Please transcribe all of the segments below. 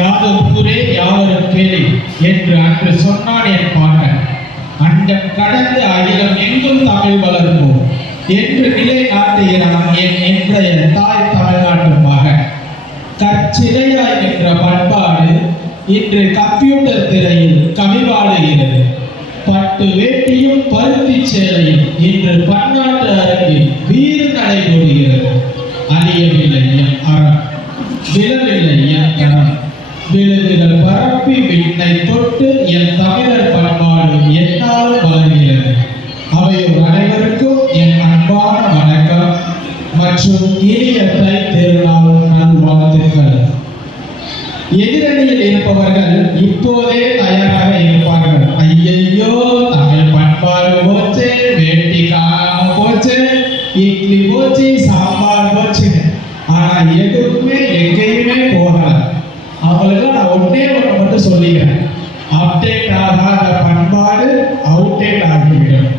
யாதும் ஊரே யாவரும் கேளி என்று அன்று சொன்னான் என் பாட்டன். அண்டம் கடந்து அகிலம் எங்கும் தமிழ் வளர்ப்போம் என்று நிலை நாட்டுகிறான் என் இன்றைய தாய் தமிழ்நாட்டு மகன். கற்சிலையாய் நின்ற பண்பாடு இன்று கம்ப்யூட்டர் திரையில் கவிபாடுகிறது. பட்டு வேட்டியும் பருத்தி சேலையும் இன்று பன்னாட்டு அரங்கில் வீறு நடைபெறுகிறது. அழியவில்லை என் அறம், விழவில்லை என் தரம், விழுதுகள் பரப்பி விண்ணை தொட்டு என் தமிழர் பண்பாடு என்னாலும் வளர்கிறது. அவையோர் அனைவருக்கும் என் அன்பான வணக்கம் மற்றும் இனிய தை திருநாள் நல்வாழ்த்துக்கள். எதிரணியில் இருப்பவர்கள் இப்போதே தயாராக இருப்பார்கள். ஐயையோ, தமிழ் பண்பாடு போச்சு, வேட்டி காணாம போச்சு, இட்லி போச்சு, சாம்பார் போச்சு. ஆனா எதுவுமே எங்கேயுமே போகல. அவங்களுக்கு நான் ஒன்னே ஒன்று மட்டும் சொல்லிக்கிறேன். அப்டேட் ஆகாத பண்பாடு அவுடேட் ஆகிவிடும்.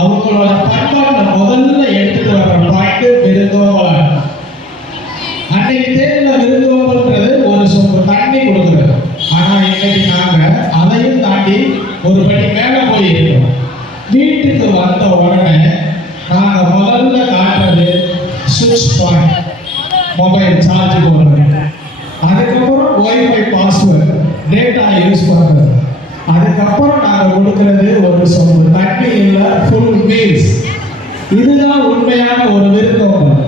அவங்களோட பண்பாட்டை முதல்ல எடுத்துட்டு வர பாயிண்ட் விருந்தோம்பல். அன்னைக்கு தேர்தல விருந்தோம்பல்ன்றது ஒரு சொம்பு தண்ணி கொடுக்குறது. ஆனா இன்னைக்கு நாங்க அதையும் தாண்டி ஒரு படி மேல போயிருக்கோம். வீட்டுக்கு வந்த உடனே நாங்க முதல்ல காட்டுறது சுவிட்ச் பாயிண்ட், மொபைல் சார்ஜ் போடுறது. அதுக்கப்புறம் ஒய்ஃபை பாஸ்வேர்டு, டேட்டா யூஸ் பண்றது. அதுக்கப்புறம் நாங்கள் கொடுக்கிறது ஒரு சொம்பு தண்ணி இல்லை, ஃபுல் மீல்ஸ். இதுதான் உண்மையான ஒரு விருந்தோம்பல்.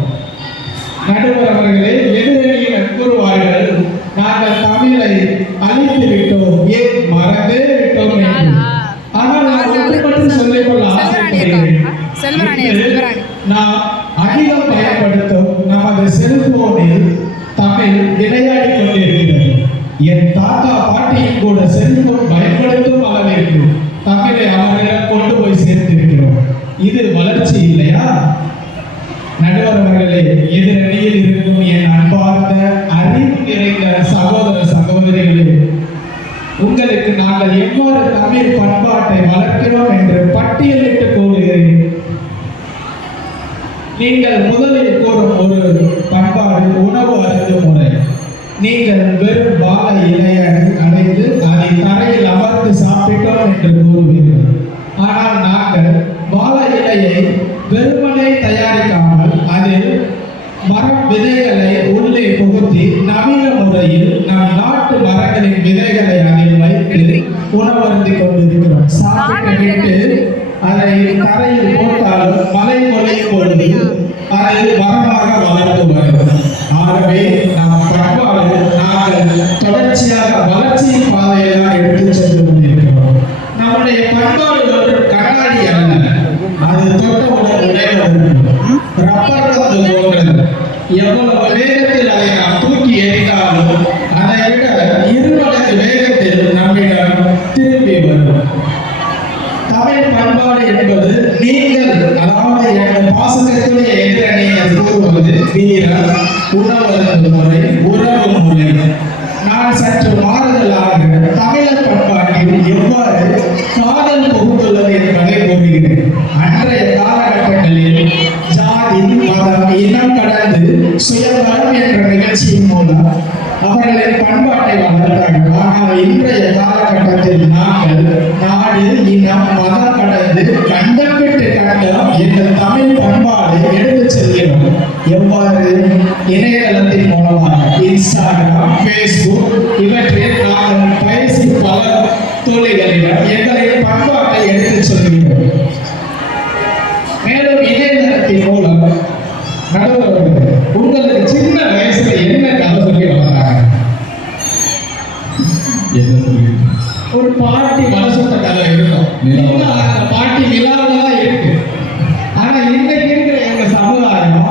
நடுவர் அவர்களே, எதிரணியில் கூறுவார்கள், நாங்கள் தமிழை அழித்து விட்டோம், ஏன் மறந்தே விட்டோம் என்று. ஆனால் நான் ஒன்று மட்டும் சொல்லிக்கொள்ள ஆசைப்படுகிறேன். நாம் அதிகம் பயன்படுத்தும் நமது செல்போனில் தமிழ் விளையாடி கொண்டிருக்கிறது. என் தாத்தா பாட்டியும் கூட செல்போன் பயன்படுத்தும் அளவிற்கு தமிழை அவர்களிடம் கொண்டு போய் சேர்த்திருக்கிறோம். இது வளர்ச்சி இல்லையா? நடுவர் அவர்களே, எதிரணியில் இருக்கும் என் அன்பார்ந்த அறிவு நிறைந்த சகோதர சகோதரிகளே, உங்களுக்கு நாங்கள் எவ்வாறு தமிழ் பண்பாட்டை வளர்க்கிறோம் என்று பட்டியலிட்டு கூறுகிறேன். நீங்கள் முதலில் கூறும் ஒரு பண்பாடு உணவு அருந்தும் முறை. நீங்கள் வெறும் வாழை இலையை அடைந்து அதை தரையில் அமர்ந்து சாப்பிட்டோம் என்று கூறுவீர்கள். ஆனால் நாங்கள் வாழை இலையை வெறுமனே தயாரிக்காமல் அதில் மரம் விதைகளை உள்ளே புகுத்தி நவீன முறையில் நம் நாட்டு மரங்களின் விதைகளை அதில் வைத்து உணவருந்தி கொண்டிருக்கிறோம். சாப்பிட்டு அதை தரையில் போட்டாலும் மழை பொழியும் பொழுது அது மரமாக வளர்ந்து வரும். ஆகவே நாம் பண்பாடு நாங்கள் தொடர்ச்சியாக வளர்ச்சியின் பாதையில் தான் எடுத்து சென்று கொண்டிருக்கிறோம். நம்முடைய பண்பாடு ஒரு கண்ணாடி அல்ல, அது தொட்டவுடன் உடைவதற்கு ரப்பர் பந்து போன்றது. எவ்வளவு வேகத்தில் அதை நாம் தூக்கி எறிந்தாலும் அதை விட இருமடங்கு வேகத்தில் நம்மிடம் திரும்பி வரும். தமிழ் பண்பாடு என்பது நீங்கள், அதாவது எனது பாசத்திற்குரிய எதிரணியினர் கூறுவது வீரம், உணவருந்த முறை, உறவு முறை. நான் சற்று மாறுதலாக தமிழர் பண்பாட்டில் எவ்வாறு காதல் புகுந்துள்ளது என்பதை கூறுகிறேன். அன்றைய காலகட்டங்களில் ஜாதி, மதம், இனம் கடந்து சுயவரம் என்ற நிகழ்ச்சியின் மூலம் அவர்களின் பண்பாட்டை வளர்த்தார்கள். ஆனால் இன்றைய காலகட்டத்தில் நாங்கள் நாடு, இனம், மதம் கடந்து கண்டம் விட்டு கண்டம் எங்கள் தமிழ் பண்பாடு எடுத்து செல்கிறோம். எவ்வாறு? இணையதளத்தின் மூலமாக இன்ஸ்டாகிராம், ஃபேஸ்புக் இவற்றில் நாங்கள் பேசி பல தொழில்களிடம் எங்களின் பண்பாட்டை எடுத்து செல்கிறோம். மேலும் இணையதளத்தின் மூலம் நடுவர்கள் உங்களுக்கு சின்ன வயசுல என்ன கதை சொல்லி வளர்த்தாங்க? என்ன சொல்லி? ஒரு பாட்டி மனசுத்த கதை இருக்கும். அந்த பாட்டி நிலாவில் தான் இருக்கு. ஆனா இன்னைக்கு இருக்கிற எங்க சமுதாயம்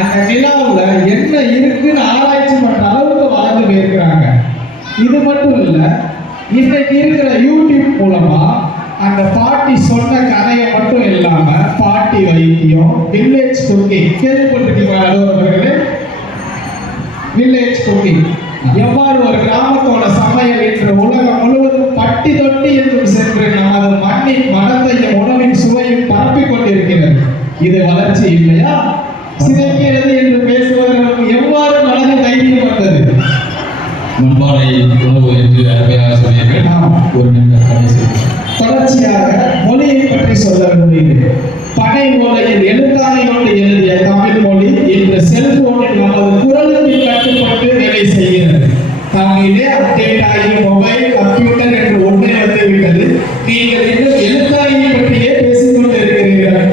அந்த நிலாவுல என்ன இருக்குன்னு ஆராய்ச்சி பண்ற அளவுக்கு வளர்ந்து போயிருக்கிறாங்க. இது மட்டும் இல்ல, இன்னைக்கு இருக்கிற யூடியூப் மூலமா அந்த பாட்டி சொன்ன கதையை மட்டும் இல்லாம பாட்டி வைத்தியம், வில்லேஜ் குக்கிங் கேள்விப்பட்டிருக்கீங்களா? வில்லேஜ் குக்கிங் எவ்வாறு ஒரு கிராமத்தோட சமையல் என்று உலகம் முழுவதும் பட்டி தொட்டி என்றும் சென்று நமது மண்ணின் மனத்தையும் உணவின் சுவையும் பரப்பிக் கொண்டிருக்கிறது. இது வளர்ச்சி இல்லையா? சிதைக்கிறது என்று பேசுவதற்கு எவ்வாறு மனது தைரியம் வந்தது? பண்பாடை என்று அருமையாக சொன்னீர்கள். ஒரு நிமிடம் கடைசி. தொடர்ச்சியாக மொழியை பற்றி சொல்ல விரும்புகிறேன். பனை ஓலையில் எழுத்தாணியோடு எழுதிய தமிழ் மொழி இன்று செல்போனில் நமது குரலுக்கு கட்டுப்பட்டு வேலை செய்கிறது. தமிழே அப்டேட் ஆகி மொபைல் கம்ப்யூட்டர் என்று ஒன்றை வந்துவிட்டது. நீங்கள் இன்னும் எழுத்தாணியை பற்றியே பேசிக் கொண்டிருக்கிறீர்கள்.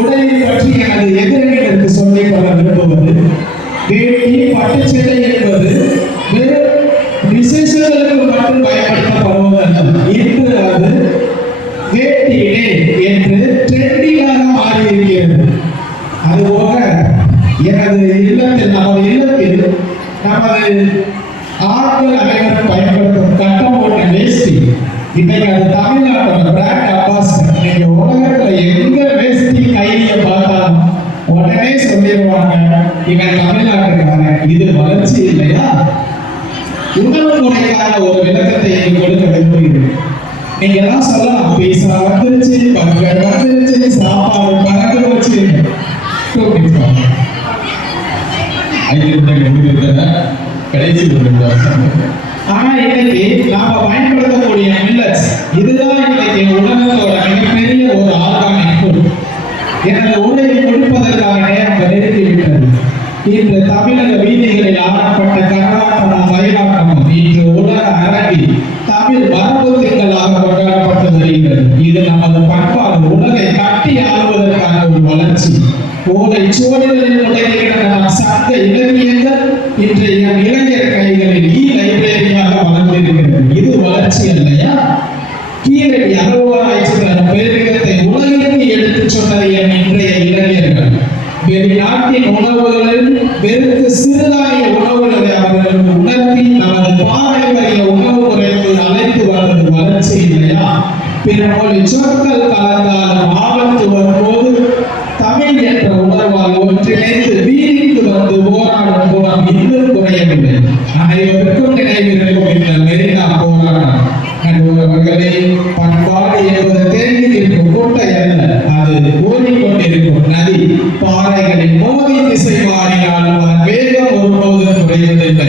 உடையை பற்றி எனது எதிரிகளுக்கு சொல்லிக் கொள்ள விரும்புவது, வேட்டி பட்டுச்சட்டை என்பது வெறும் விசேஷங்களுக்கு மட்டும் பயன்படுத்தப்படுவதல்ல. இன்று அது வேட்டியிலே என்று ட்ரெண்டிங்காக மாறியிருக்கிறது. அதுபோக நமது இல்லத்தில் நமது ஆண்கள் அனைவரும் பயன்படுத்தும் கட்டம் போட்ட வேஷ்டி இன்னைக்கு அது தமிழ்நாட்டோட பிராண்ட் அம்பாசிடர். நீங்க உலகத்துல எங்க வேஷ்டி கையில பார்த்தாலும் உடனே சொல்லிடுவாங்க, இவன் தமிழ்நாட்டுக்காரன். இது வளர்ச்சி இல்லையா? உணவு முறைக்கான ஒரு விளக்கத்தை இங்கு கொடுக்க விரும்புகிறேன். நீங்க எல்லாம் சொல்லலாம், பீஸா வந்துருச்சு, பர்கர் வந்துருச்சு, சாப்பாடு பறந்து வச்சு கடைசி. ஆனா இன்னைக்கு நாம பயன்படுத்தக்கூடிய மில்லட்ஸ் இதுதான் இன்னைக்கு உலகத்தோட மிகப்பெரிய ஒரு ஆர்கானிக் ஃபுட். எனது உரையை முடிப்பதற்கான நேரம் நெருங்கிவிட்டது. இன்று தமிழக வீதிகளில் ஆடப்பட்ட கரகாட்டமும் மயிலாட்டமும் இன்று உலக அரங்கில் தமிழ் மரபு திங்களாக கொண்டாடப்பட்டு வருகிறது. இது நமது பண்பாடு உலகை கட்டி ஆளுவதற்கான ஒரு வளர்ச்சி. ஓலை சோழர்களின் உடைகின்றன சங்க இலக்கியங்கள் இன்றைய இளைஞர் கைகளில் லைப்ரரியாக வளர்ந்திருக்கிறது. இது வளர்ச்சி இல்லையா? கீழடி அகழ்வாராய்ச்சி பெருமிதத்தை உலகிற்கு எடுத்துச் சொன்னது என் இன்றைய இளைஞர்கள். வெளிநாட்டின் உணவுகளில் வெறுத்து சிறுதானிய உணவுகளை அவர்களுக்கு உணர்த்தி நமது பாரம்பரிய உணவு முறைக்கு அழைத்து வந்தது வளர்ச்சி இல்லையா? பிற மொழி சொற்கள் கலந்தாலும் ஆபத்து வரும்போது தமிழ் என்ற உணர்வால் ஒன்றிணைந்து வீதிக்கு வந்து போராடும் போராடும் இன்னும் குறையவில்லை. அனைவருக்கும் நினைவிருக்கும் இந்த மெரினா போராட்டம் நடுவர்களே, பண்பாடு என்பது தேங்கி நிற்கும் கூட்டை அல்ல, அது ஓடிக்கொண்டிருக்கும் நதி. பாறைகளின் மோதி திசை மாறினாலும் அதன் வேகம் ஒருபோதும் குறைவதில்லை.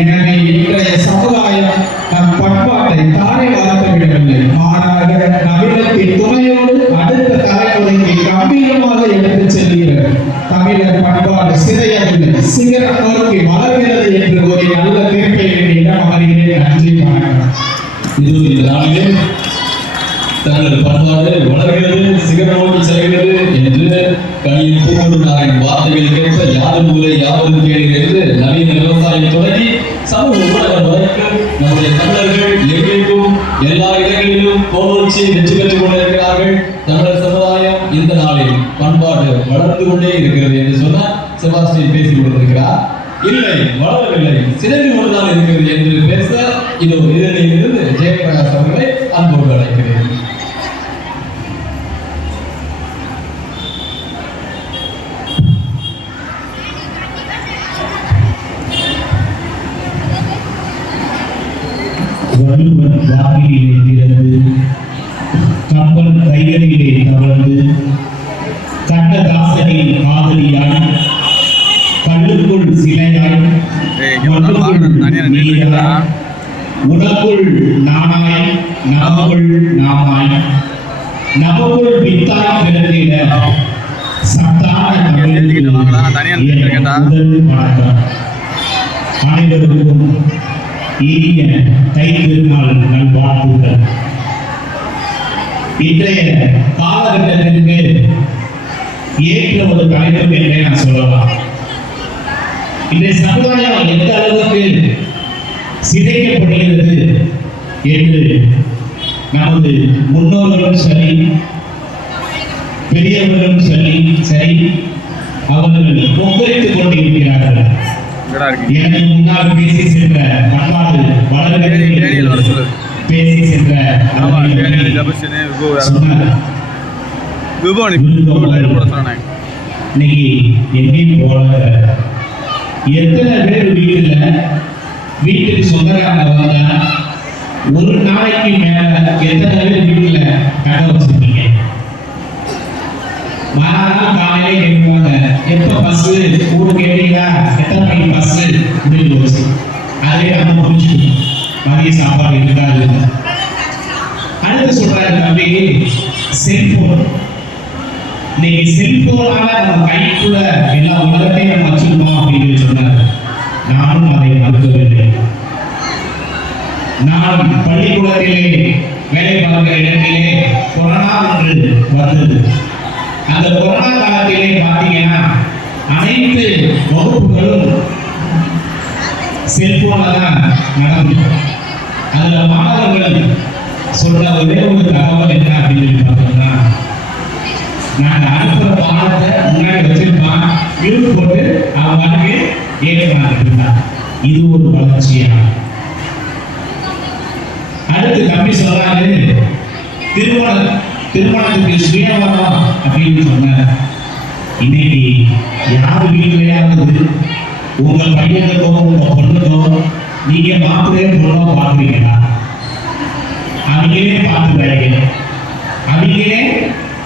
எனவே இன்றைய சமுதாயம் நம் பண்பாட்டை தாரை வார்த்துவிடவில்லை, மாறாக நவீனத்தின் துணையோடு அடுத்த தலைமுறைக்கு கம்பீரமாக எடுத்துச் செல்கிறது. தமிழர் பண்பாடு சிதையவில்லை, சிகரம் நோக்கி வளர்கிறது என்று ஒரு நல்ல தீர்ப்பை இடம் அமர்கிறேன். நன்றி, வணக்கம். இது இந்த நாளிலே தனது பண்பாடு வளர்கிறது, சிகரம் நோக்கி செல்கிறது என்று கனியில் பூங்கொடுநாரின் வார்த்தைகள் கேட்ப யாரும் ஊரை யாவரும் கேளீர் என்று நவீன விவசாயம் தொடங்கி சமூக ஊடகம் வரைக்கும் நம்முடைய தமிழர்கள் எங்கெங்கும் எல்லா இடங்களிலும் கோலோச்சி வெற்றி பெற்றுக் கொண்டிருக்கிறார்கள். தமிழர் சமுதாயம் இந்த நாளில் பண்பாடு வளர்ந்து கொண்டே இருக்கிறது என்று சொன்னால் செபாஸ்டியன் பேசிக் கொண்டிருக்கிறார். இல்லை, வளரவில்லை, சிறந்து கொண்டுதான் இருக்கிறது என்று பேச இது ஒரு இதழிலிருந்து ஜெயபிரகாஷ் அவர்களை அன்போடு அழைக்கிறேன். வள்ளுவன் வாக்கிலே திறந்து கம்பன் கைகளிலே தவழ்ந்து கண்ணதாசனின் காதலியாய் கல்லுக்குள் சிலையாய் உனக்குள் நானாய் நமக்குள் நாமாய் நமக்குள் வித்தாய் பிறந்திட சத்தான முதல் வணக்கம். அனைவருக்கும் இனிய தை திருநாள் நல்வாழ்த்துக்கள். இன்றைய காலகட்டத்திற்கு ஏற்ற ஒரு தலைப்பு என்றே நான் சொல்லலாம். இன்றைய சமுதாயம் எந்த அளவுக்கு சிதைக்கப்படுகிறது என்று நமது முன்னோர்களும் சரி, பெரியவர்களும் சரி அவர்கள் கொக்கரித்துக் கொண்டிருக்கிறார்கள். எனக்கு முன்னால் பேசி சென்ற பண்பாடு வளர்கிறது பேசி சென்ற இன்னைக்கு எங்கேயும் போல எத்தனை பேர் வீட்டுக்கு சொந்தக்காரங்க வந்தா ஒரு நாளைக்கு மேல எத்தனை பேர் வீட்டுல கடை வச்சிருக்கீங்க? மறுநாள் காலையில கேட்பாங்க, எப்ப பஸ் ஊரு கேட்டீங்களா, எத்தனை மணிக்கு பஸ் முடிஞ்சு போச்சு. அதே நம்ம புரிஞ்சுக்கணும். மதிய சாப்பாடு இருக்காது. அடுத்து சொல்றாரு தம்பி, செல்போன். இன்னைக்கு செல்போனால நம்ம கைக்குள்ள எல்லா உலகத்தையும் நம்ம வச்சிருக்கோம் அப்படின்னு சொன்னார். நானும் அதை மறுக்கவில்லை. நான் பள்ளிக்கூடத்திலே வேலை பார்க்கிற இடத்திலே கொரோனா ஒன்று வந்தது. அந்த கொரோனா காலத்திலே பார்த்தீங்கன்னா அனைத்து வகுப்புகளும் செல்போன்ல தான் நடந்தது. அதுல மாணவர்கள் சொல்ற ஒரே ஒரு தகவல் என்ன அப்படின்னு பார்த்தோம்னா, நாங்க அனுப்புற பாடத்தை முன்னாடி வச்சிருப்பான், மியூட் போட்டு அவன் ஏற்கனவே இருந்தான். இது ஒரு வளர்ச்சியா? அடுத்து தம்பி சொல்றாரு, திருமணத்துக்கு சுயவரம் அப்படின்னு சொன்னார். இன்னைக்கு யாரு வீட்டிலையாவது உங்க பையனுக்கோ உங்க பொண்ணுக்கோ நீங்க மாப்பிள்ளையே பொண்ணோ பார்க்குறீங்களா? அவங்களே பார்த்துக்கிறாங்க, அவங்களே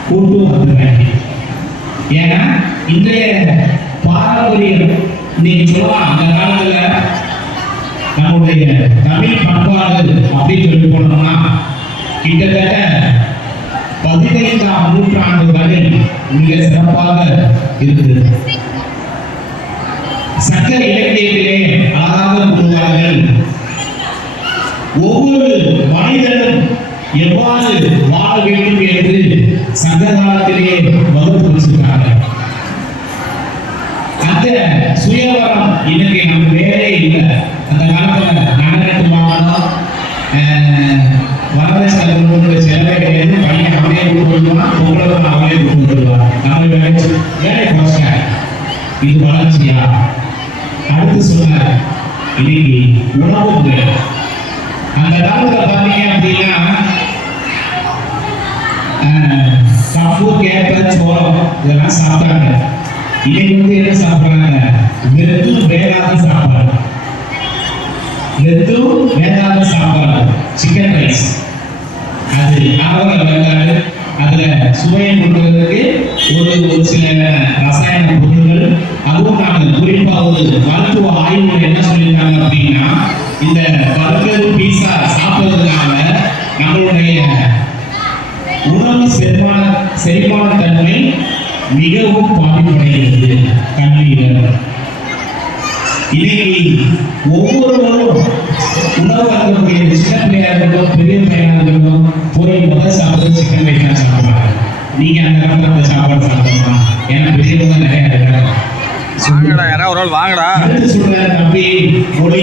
கூட்டு வந்துடுறாங்க. ஏன்னா இன்றைய பாரம்பரியம் நீங்க சொல்லலாம், அந்த காலத்துல நம்முடைய தமிழ் பண்பாடு அப்படின்னு சொல்லி போனோம்னா கிட்டத்தட்ட 15ஆம் நூற்றாண்டு வரை மிக சிறப்பாக இருக்குது. சங்க இலக்கியத்திலே அழகாக கூறுவார்கள், ஒவ்வொரு மனிதனும் எவ்வாறு வாழ வேண்டும் என்று சங்க காலத்திலே வகுத்து வச்சிருக்காங்க. அந்த சுயவரம் இன்னைக்கு நம்ம வேறே இல்லை. அந்த காலத்துல நடனத்து வாங்கணும், வரதட்சணை கொண்டு செலவே கிடையாது. பையன் அவனே கூட்டு வருவான், பொங்கலுக்கு அவனே கூட்டு வருவான். நம்ம வேலை குறைச்சாங்க. இது வளர்ச்சியா? அடுத்து சொன்னார், இன்னைக்கு உணவு முறை. அந்த காலத்துல பாத்தீங்க அப்படின்னா கம்பு, கேப்ப, சோளம் இதெல்லாம் சாப்பிட்டாங்க. இன்னைக்கு என்ன சாப்பிடுறாங்க? வெறும் வேளாண் சாப்பாடு, வெறும் வேளாண் சாப்பாடு, சிக்கன் ரைஸ். அது ஆவர வேளாண், அதுல சுவையை கொண்டுவதற்கு ஒரு சில ரசாயன பொருட்கள். அதுவும் நாங்கள் குறிப்பா ஒரு மருத்துவ ஆய்வு என்ன சொல்லியிருக்காங்க அப்படின்னா, இந்த பர்கர், பீஸா சாப்பிடுறதுனால நம்மளுடைய உணவு செரிமான தன்மை மிகவும் பாதிப்படைகிறது. கல்லீரல். இன்னைக்கு ஒவ்வொருவரும் உணவு அருந்தக்கூடிய சின்ன பிள்ளையா இருக்கட்டும், பெரிய பிள்ளையா இருக்கட்டும், போய் முதல் சாப்பிட்டு சிக்கன் ரைஸ் தான் சாப்பிடுவாங்க. நீங்க அந்த காலத்துல அந்த சாப்பாடு சாப்பிடலாம். ஏன்னா பெரியவங்க நிறைய இருக்காங்க. வாங்கடா தம்பி மொழி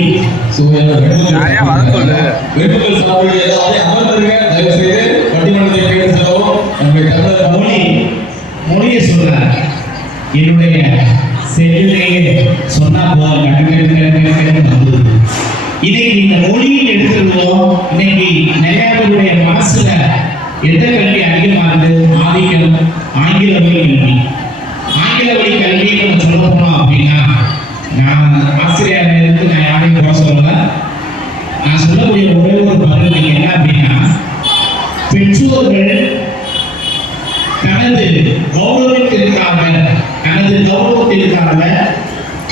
நிறைய வர சொல்லு. மொழியை சொல்றார். என்னுடைய செல்லையே சொன்னா போதும். இன்னைக்கு இந்த மொழியை எடுத்துருவோம். இன்னைக்கு நிறைய பேருடைய மனசுல எந்த கல்வி அதிகமா இருக்கு? ஆதிக்கம் ஆங்கில வழி கல்வி. ஆங்கில வழி கல்வி நம்ம சொல்ல போனோம் அப்படின்னா, நான் ஆசிரியராக இருந்து நான் யாரையும் குறை சொல்லல. நான் சொல்லக்கூடிய ஒரே ஒரு பதில் நீங்க என்ன அப்படின்னா, பெற்றோர்கள் தனது கௌரவத்திற்காக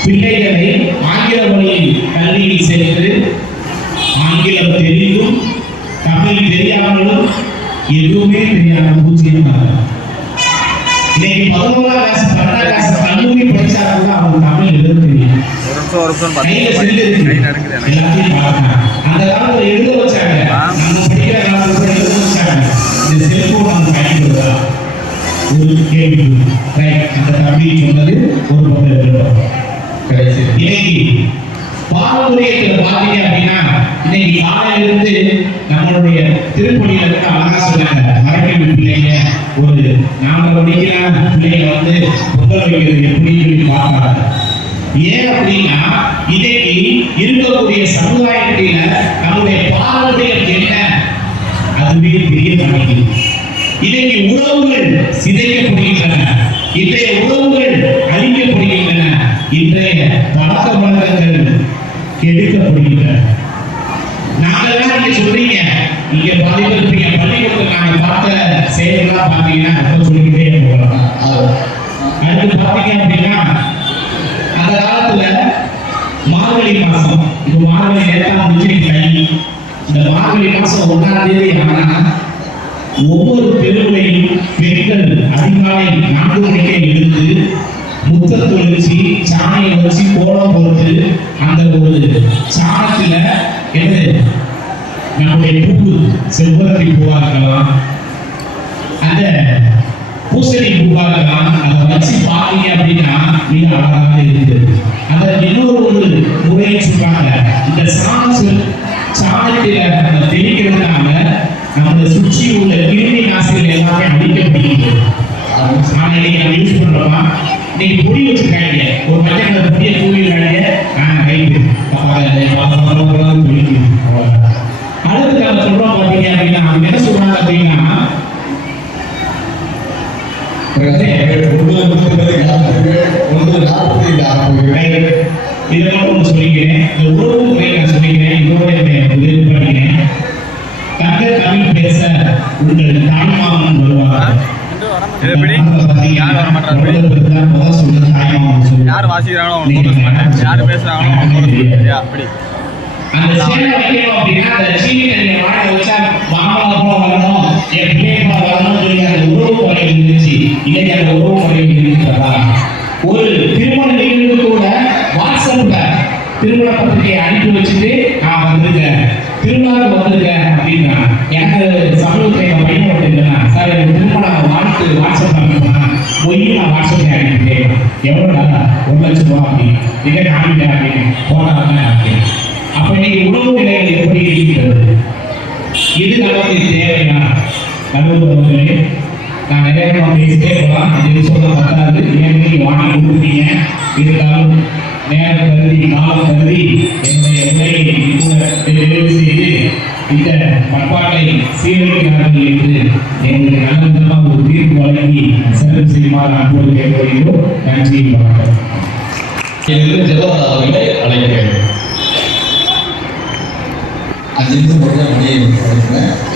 பிள்ளைகளை ஆங்கில வழியில் கல்வியில் சேர்த்து, ஆங்கிலம் தெரிந்தும் தமிழ் தெரியாமலும் எதுவுமே தெரியாம பூஜ்ஜியம். இன்னைக்கு 11ஆம் கிளாஸ் 12ஆம் கிளாஸ் கல்லூரி படிச்சாங்கன்னா அவங்க தமிழ் எழுத தெரியும். கையில செல்லு இருக்கு, எல்லாத்தையும் பார்க்கலாம். அந்த காலத்துல எழுத வச்சாங்க, நம்ம படிக்கிற காலத்துல எழுத வச்சாங்க. இந்த செல்போன் நம்ம பயன்படுத்தா ஒரு கேள்வி. அந்த தம்பி சொன்னது ஒரு பக்கம் இருக்கட்டும். இன்னைக்கு பாரம்பரியத்தில் பார்த்தீங்க அப்படின்னா, இன்னைக்கு காலையிலிருந்து நம்மளுடைய திருப்பணியில இருந்து அழகா சொன்னாங்க, மரக்கல்வி பிள்ளைங்க ஒரு 4 மணிக்கெல்லாம் பிள்ளைங்க வந்து பொங்கல் வைக்கிறது எப்படி பார்ப்பாங்க. ஏன் அப்படின்னா, இன்னைக்கு இருக்கக்கூடிய சமுதாயத்தில நம்முடைய பாரம்பரியம் என்ன அதுவே தெரிய மாட்டேங்குது. இன்னைக்கு உறவுகள் சிதைக்கப்படுகின்றன, இன்றைய உறவுகள் அழிக்கப்படுகின்றன, இன்றைய பழக்க வழக்கங்கள் கெடுக்கப்படுகின்றன. நாங்கெல்லாம் நீங்க சொல்றீங்க, இங்க பாதிப்பிருப்பீங்க, பள்ளிக்கூடத்தில் நாங்க பார்த்த செயல்கள்லாம் பார்த்தீங்கன்னா ரொம்ப சொல்லிக்கிட்டே போகலாம். அடுத்து பார்த்தீங்க அப்படின்னா, அந்த காலத்துல மார்கழி மாசம், இது மார்கழி நேரத்தான் முடிச்சு இந்த மார்கழி மாசம் 1ஆம் தேதி ஆனா ஒவ்வொரு தெருவிலையும் பெண்கள் அதிகாலை 4 மணிக்கே எழுந்து முத்த தொழிற்சி சாணியை வச்சு கோலம் போட்டு அந்த ஒரு சாணத்துல என்ன நம்முடைய பூ செவ்வரத்தி பூவா இருக்கலாம், அந்த பூசணி பூவா இருக்கலாம், அதை வச்சு பாத்தீங்க அப்படின்னா மிக அழகாக இருக்குது. அதற்கு இன்னொரு ஒரு முறையை சொல்றாங்க. இந்த சாணத்தில தெளிக்கிறதுனால நம்மளை சுற்றி உள்ள கிருமி நாசிகள் எல்லாமே அழிக்கப்படுகிறது. சாணையை நம்ம யூஸ் பண்றோமா? நீங்க பொடி வச்சிருக்காங்க, ஒரு மஞ்சள் கலர் பொடியை தூவிடுறாங்க, ரைட்டு அடுத்த காலம் சொல்றோம் பாத்தீங்க அப்படின்னா அவங்க என்ன சொல்றாங்க அப்படின்னா இதை மட்டும் ஒன்று சொல்லிக்கிறேன். இந்த உறவு முறையை நான் சொல்லிக்கிறேன், இதோட உதவி பண்ணிக்கிறேன். தங்க தமிழ் பேச உங்கள் தாய்மாமன் வருவாங்க. யார் வாசிக்கிறாங்களோ யார் பேசுறாங்களோ அப்படி அந்த சேலை வைக்கணும் அப்படின்னா அந்த சீனி தண்ணியை வாழ வச்சா மாமலாம் வரணும், என் பிள்ளைமா வரணும்னு சொல்லி அந்த உறவு முறை இருந்துச்சு. இன்னைக்கு அந்த உறவு முறை இருக்கிறதா? ஒரு திருமண நிகழ்வு கூட வாட்ஸ்அப்ல திருமண பத்திரிகையை அனுப்பி வச்சுட்டு நான் வந்திருக்கேன், திருமணம் வந்திருக்கேன் அப்படின்னா எனக்கு சமூகத்தை பையன் வந்திருக்கேன்னா சார் எனக்கு திருமணம் வாழ்த்து வாட்ஸ்அப் அனுப்புனா மொழியும் நான் வாட்ஸ்அப்ல அனுப்பிட்டேன். எவ்வளோடா? 1 லட்சம் ரூபா அப்படின்னு இதை காமிட்டேன் அப்படின்னு போனாங்க அப்படின்னு. அப்ப இன்னைக்கு உணவு நிலைகள் எப்படி இருக்கிறது? இது நமக்கு தேவையா? நடுவர்களே, நான் நிறைய பேசிட்டே போகலாம், 5 நிமிஷம் தான் பத்தாது. ஏன்னு வாங்கி கொடுப்பீங்க, இருந்தாலும் நேரம் கருதி காலம் கருதி என்னுடைய உரையை நிறைவு செய்து இந்த பண்பாட்டை சீரழிக்கிறார்கள் என்று எங்களுக்கு நல்ல விதமாக ஒரு தீர்ப்பு வழங்கி சிறப்பு செய்யுமாறு அன்போடு கேட்கிறோம். நன்றி, வணக்கம். ஜெகநாத் அவர்களை அழைக்கிறேன். 5 நிமிஷம் முடிஞ்சா முடிய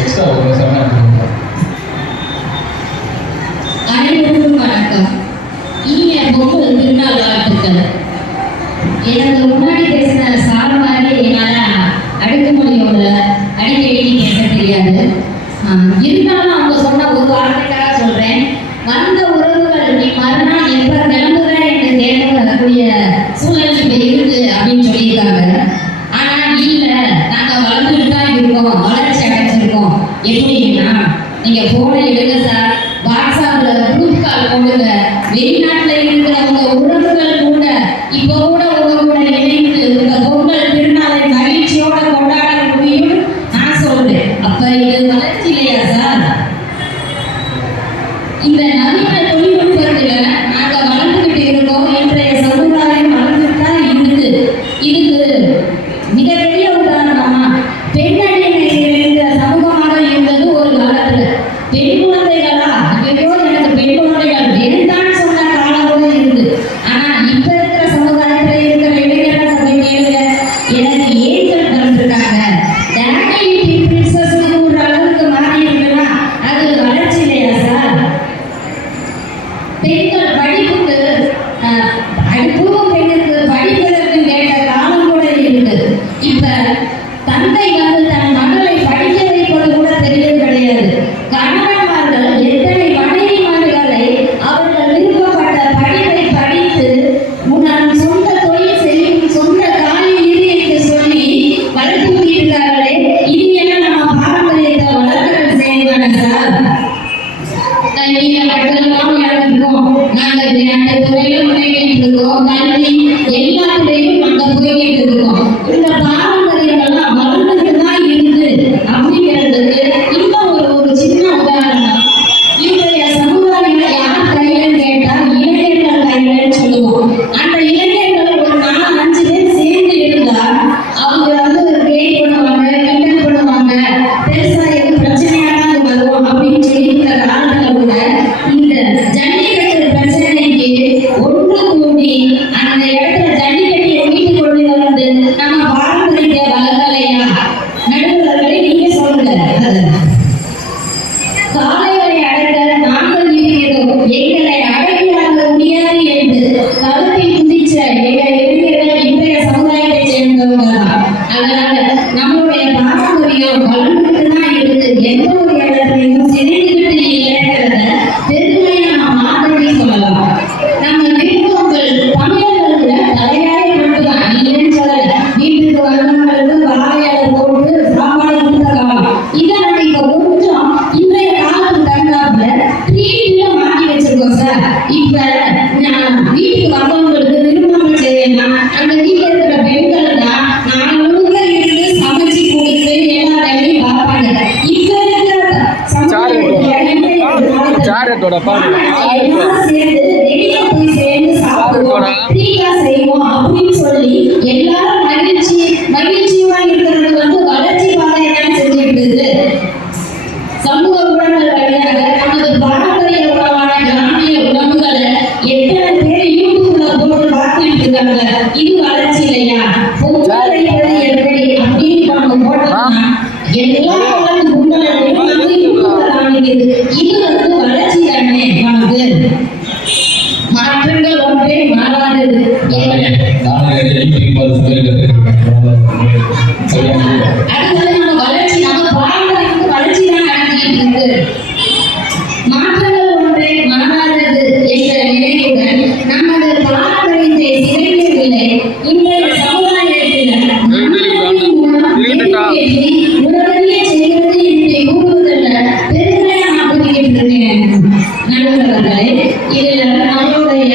எக்ஸ்ட்ரா ஒரு நிமிஷம். அனைவருக்கும் வணக்கம். இனிய பொங்கல் திருநாள் வாழ்த்துக்கள். எனக்கு முன்னாடி பேசின சார் மாதிரி என்னால அடுக்குமொழியோட அடிக்கடி பேச தெரியாது. இருந்தாலும் அவங்க சொன்ன ஒரு வார்த்தைக்காக சொல்றேன். வந்த உறவுகள் நீ மறுநாள் எப்ப கிளம்புற என்று கேட்கக்கூடிய சூழல் இப்ப இருக்கு அப்படின்னு சொல்லியிருக்காங்க. ஆனா இல்ல, நாங்க வளர்ந்துட்டு தான் இருக்கோம், வளர்ச்சி அடைஞ்சிருக்கோம். எப்படின்னா நீங்க போன எடுங்க சார், வாட்ஸ்அப்ல குரூப் கால் போடுங்க. வெளிநாட்டுல இருக்கிறவங்க உறவுகள் கூட இப்போ கூட உங்க கூட இணைந்து இந்த பொங்கல் திருநாளை மகிழ்ச்சியோட கொண்டாட முடியும் நான் சொல்றேன். அப்ப இது வளர்ச்சி இல்லையா சார்? இந்த நவீன தொழில்நுட்பத்துல நாங்க வளர்ந்துகிட்டு இருக்கோம். இன்றைய சமுதாயம் வளர்ந்துட்டு தான் இருக்கு. இதுக்கு மிகப்பெரிய உதாரணமா பெண்ணடிமை நிறைந்த சமூகமாக இருந்தது ஒரு காலத்துல. பெண் குழந்தைகளா ஐயோ எனக்கு பெண் குழந்தைகள் வேண்டான்னு சொன்ன காலம் கூட இருக்கு. ஆனா இப்ப இருக்கிற சமுதாயத்துல இருக்கிற இளைஞர்கள் போய் கேளுங்க, எனக்கு ஏஞ்சல் பிறந்திருக்காங்க, டேடி பிரின்சஸ் ஒரு அளவுக்கு மாறி இருக்குன்னா அது வளர்ச்சி இல்லையா சார்? பெண்கள் படிப்புக்கு அடுப்பும் பெண்ணுக்கு படிப்பதற்கு கேட்ட காலம் கூட இருக்கு. இப்ப தந்தை வந்து தன் மகளை படிக்க வைப்பது கூட தெரியது கிடையாது. கணவன்மார்கள் எத்தனை மனைவிமார்களை அவர்கள் விருப்பப்பட்ட படிப்பை படித்து நான் சொந்த தொழில் செய்யும், சொந்த காலில் இரு என்று சொல்லி வளர்த்து விட்டிருக்கார்களே, இது என்ன நம்ம பாரம்பரியத்தை வளர்க்கிறது செய்யதானே சார்? கல்வியில கட்டணமாக இருக்கோம், நாங்கள் அந்த துறையில முன்னேறிட்டு இருக்கோம், கல்வி எல்லாத்துலேயும் நாங்கள் போய்கிட்டு இருக்கோம். இந்த பாரம்பரியங்கள்லாம் வளர்ந்துட்டு தான் இருக்கு அப்படிங்கிறதுக்கு இன்னும் ஒரு சின்ன உதாரணம். இன்றைய சமுதாயம் யார் கையிலன்னு கேட்டா இளைஞர்கள் கையிலன்னு சொல்லுவோம். அந்த இளைஞர்கள் ஒரு 4-5 பேர் சேர்ந்து இருந்தா அவங்க வந்து கேட் பண்ணுவாங்க, கிண்டல் பண்ணுவாங்க, பெருசா எதுவும் பிரச்சனையா தான் வரும் அப்படின்னு சொல்லி இருக்கிற காலத்துல கூட இந்த ஜல்லிக்கட்டு பிரச்சனைக்கு ஒன்று கூடி அந்த இடத்துல ஜல்லிக்கட்டை மீட்டு கொண்டு வந்து நம்ம பாரம்பரியத்தை வளர்க்கலையா? நடுவர்களே நீங்க சொல்லுங்க. காளைகளை அடக்க நாங்கள் இருக்கிறோம், எங்களை அடக்கியாக முடியாது என்று கருத்தில் குதிச்ச ஃப்ரீயா செய்வோம் அப்படின்னு சொல்லி எல்லாரும் மகிழ்ச்சியா இருக்கிறது வந்து வளர்ச்சி பாதை என்ன செஞ்சுட்டு இருக்கு. சமூக ஊடகங்கள் வழியாக நமது பாரம்பரிய உணவான கிராமிய உணவுகளை எத்தனை பேர் யூடியூப்ல போட்டு பார்த்துட்டு இருக்காங்க. இது வளர்ச்சி இல்லையா? பொங்கல் வைப்பது எப்படி அப்படின்னு நம்ம போட்டோம்னா எல்லாம் வளர்ந்து பொங்கலை காமிக்குது. இது வந்து வளர்ச்சி தானே? நமக்கு மாற்றங்கள் ஒன்றே மாறாதது. அது வந்து நம்ம வளர்ச்சி, நம்ம பாரம்பரியத்துக்கு வளர்ச்சி தான் நடத்திட்டு இருக்கு. மாற்றங்கள் ஒன்றே மாறாதது என்ற நினைவுடன் நமது பாரம்பரியத்தை சிதைக்கவில்லை. இன்றைய சமுதாயத்தில் உடனடியே செய்கிறது என்று கூறுவதில் பெருமையா நான் புரிகின்றேன். நண்பர்களே, இதில் நம்மளுடைய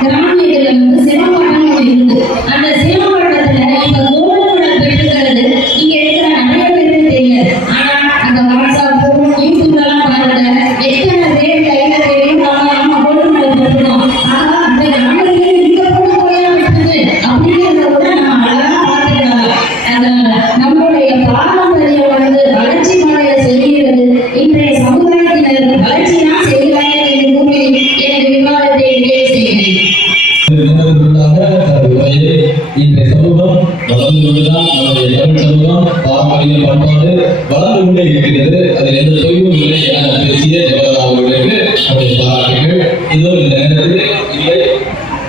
கிராமியத்தில் வந்து சிரமப்பாட்டம் இருக்கு. அந்த சிரமப்பாட்டத்துல இப்ப கோல்டு பெற்றுக்கிறது இங்க இருக்கிற நிறைய பேருக்கு தெரியாது. ஆனா அந்த வாட்ஸ்அப் யூடியூப்ல எல்லாம் பாருங்க, எத்தனை பேர் கையில தெரியும் நம்ம கோல்டு பெற்றுக்கணும். ஆனா அந்த நாடுகளே இந்த பொண்ணு போயா பெற்றது அப்படிங்கிறத கூட நம்ம அழகா பார்த்துக்கலாம். அதனால நம்மளுடைய பாரம்பரியம் வந்து வளர்ச்சி பாதையில செல்கிறது. இன்றைய சமுதாயத்தினர் வளர்ச்சி தான் செய்கிறார்கள் என்று கூறி எனது விவாதத்தை நிறைவு செய்கிறேன். இன்றைய சமூகம் வளர்ந்து கொண்டுதான், நம்முடைய தமிழ் சமூகம் பாரம்பரிய பண்பாடு வளர்ந்து கொண்டே இருக்கிறது. அதில் எந்த தொய்வும் இல்லை என பேசிய ஜெகதா அவர்களுக்கு நம்முடைய பாராட்டுகள். இதோ இந்த நேரத்தில் இல்லை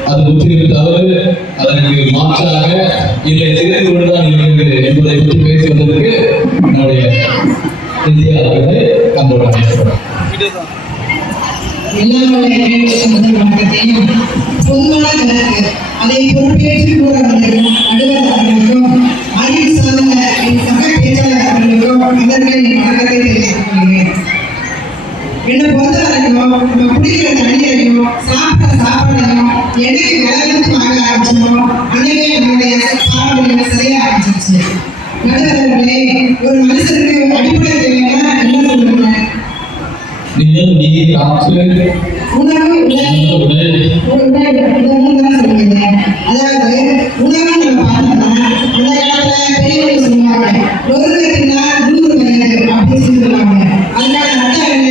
அது முற்றிலும் தவறு, அதற்கு மாற்றாக இல்லை சிதைந்து கொண்டுதான் இருக்கிறது என்பதை பற்றி பேசுவதற்கு நம்முடைய இந்தியா அவர்களை அன்போடு அழைக்கிறோம். எல்லாருடைய முதல் வணக்கத்தையும் பொதுவான கருத்து அதை பொறுப்பேற்று கூற வந்திருக்கும் நடுவர் அவர்களுக்கும் ஆய்வு சார்ந்த என் சக பேச்சாளர் அவர்களுக்கும் அவர்களின் வணக்கத்தை தெரிவித்துக் கொள்கிறேன். என்னை பொறுத்த வரைக்கும் நம்ம குடிக்கிற தண்ணீரையும் சாப்பிட்ற சாப்பாடையும் எனக்கு விளையாட்டு வாங்க ஆரம்பிச்சோம். அன்னைக்கே நம்முடைய பாரம்பரியம் செய்ய ஆரம்பிச்சிருச்சு. நடுவர்களே, ஒரு மனுஷனுக்கு அடிப்படை தேவைன்னா என்ன சொல்லுங்க? நீர், காற்று, உணவு, அதாவது உணவு நம்ம பார்த்தோம்னா அந்த காலத்துல பெரியவங்க சொல்லுவாங்க, ஒருவருக்குன்னா 100 வயது அப்படின்னு சொல்லுவாங்க. அதனால அர்த்தம் என்ன?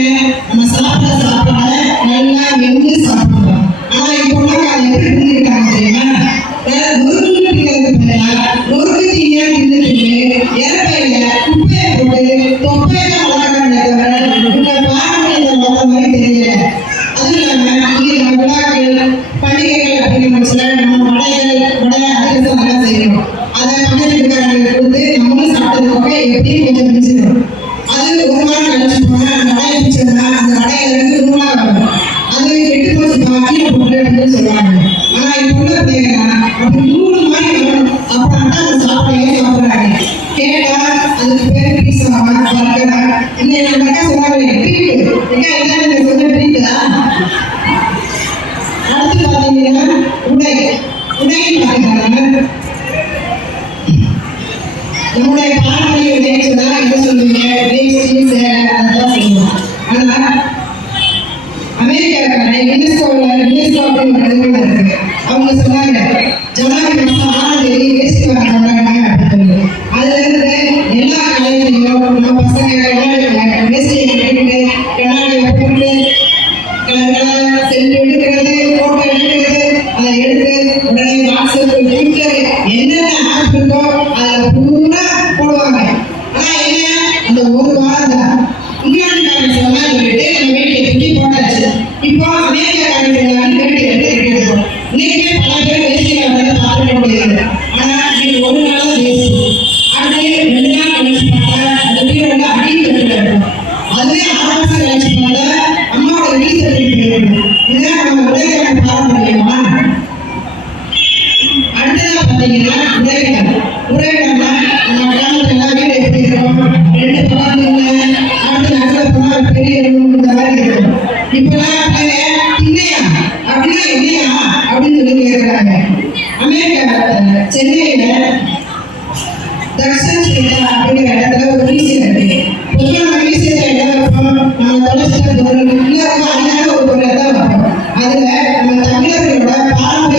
நம்ம சாப்பிட சாப்பாட நல்லா வெந்து சாப்பிடுறோம். ஆனா இப்போ அதை எப்படி புரிஞ்சுக்கிட்டாங்க தெரியுமா? நொறுக்கு நொறுக்கு தீனியா தின்னுட்டு இறப்பையில குப்பையை போட்டு தொப்பையில வளர்க்கறாங்க தவிர இந்த பாரம்பரியத்தை வளர்ந்த மாதிரி தெரியல. அது இல்லாம இங்க விழாக்கள் பண்டிகைகள் அப்படின்னு சொல்ல நம்ம வடை அதிரசம் நல்லா செய்யணும். அதை பக்கத்து வீட்டுக்காரங்களுக்கு கொடுத்து நம்மளும் சாப்பிட்டது போக எப்படியும் கொஞ்சம் மிஞ்சிடும். அது ஒரு வாரம் கழிச்சு போனா அந்த வடையை பிடிச்சோம்னா அந்த வடையிலிருந்து நூலா வரும். அது கெட்டு போச்சு கீழே போட்டு அப்படின்னு சொல்லுவாங்க. ஆனா இப்போ உள்ள பிள்ளைங்கன்னா அப்படி நூறு மாதிரி வரும். அப்புறம் தான் அந்த சாப்பாடையே சாப்பிடுறாங்க. கேட்டா அதுக்கு பேர் பீஸா பர்கரா இல்லை நம்ம அக்கா சொன்னாங்க ட்ரீட் எங்க எல்லாம் நீங்க சொன்ன ட்ரீட் தான். அடுத்து பாத்தீங்கன்னா உடைன்னு பாத்தீங்கன்னா நம்முடைய பாரம்பரிய உடைன்னு சொன்னா என்ன சொல்லுவீங்க? வேஷ்டி சேலை அதான் சொல்லுவோம். ஆனா அமெரிக்காக்கான யுனெஸ்கோ அப்படின்னு நிறுவனம் இருக்கு. அவங்க சொன்னாங்க ஜனவரி மாசம் 6ஆம் தேதி வேஷ்டி வாங்க கொண்டாடுறாங்க அப்படின்னு சொல்லி. அதுல இருந்து எல்லா கலைஞரையும் நம்ம பசங்க வேஷ்டியை கட்டிட்டு கண்ணாடியை போட்டு செல்ஃபி எடுக்கிறது, போட்டோ எடுக்கிறது, அதை எடுத்து உடனே வாட்ஸ்அப், ட்விட்டர் என்னென்ன ஆப் இருக்கோ அதில் பூரா போடுவாங்க. ஆனா என்ன, அந்த ஒரு வாரம் தான் இங்கிலாந்துக்காரங்க சொன்னா சொல்லிட்டு நம்ம வீட்டை சுற்றி போட்டாச்சு. இப்போ அமெரிக்காக்காரங்க எல்லாரும் வீட்டை எடுத்து இருக்கோம். இன்னைக்குமே பல பேர் வேஷ்டியில் வந்து பார்க்க முடியாது. ஆனா இன்னைக்கு ஒரு நாள் தான் வேஷ்டி, அடுத்து 2 நாள் கழிச்சு பார்த்தா அது வீடு வந்து அடியில் இருக்கும். அதுவே 6 மாசம் கழிச்சு பார்த்தா அம்மாவோட வீடு தட்டிட்டு போயிடும். இதுதான் நம்ம உடைக்கான பாரம்பரியமா? அடுத்ததா பார்த்தீங்கன்னா உரையிடம்னா நம்ம கிராமத்துல வீடு எப்படி இருக்கும்? 2 பக்கம் அடுத்து நடுவில் போனா பெரிய இந்த மாதிரி இருக்கும். இப்பெல்லாம் திண்ணையா அப்படின்னா இல்லையா அப்படின்னு சொல்லி கேட்கிறாங்க. அமெரிக்கா சென்னையில தக்ஷன் ஸ்ட்ரீட் அப்படிங்கிற இடத்துல ஒரு மியூசியம் இருக்கு. பொதுவாக மியூசியத்தை இடம் வைப்போம், நம்ம தொலைச்சிட்ட பொருள் இல்லை, ரொம்ப அழகான ஒரு பொருளை தான் வைப்போம். அதுல நம்ம தமிழர்களோட பாரம்பரிய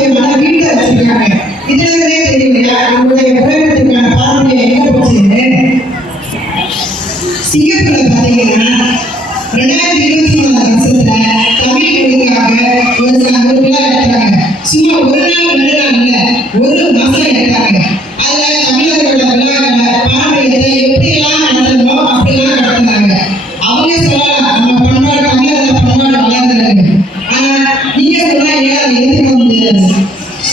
எடுத்தாங்க. அதுல தமிழர்களோட விழாக்களை பாரம்பரியத்தை எப்படியெல்லாம் நடத்தணுமோ அப்படிலாம் நடத்தினாங்க. அவங்க சொல்லலாம் நம்ம பண்பாடு தமிழர்களோட பண்பாடு வளர்ந்துருக்கு. ஆனா நீங்க சொன்னா என்னால அதை ஏற்றுக்க முடியாது.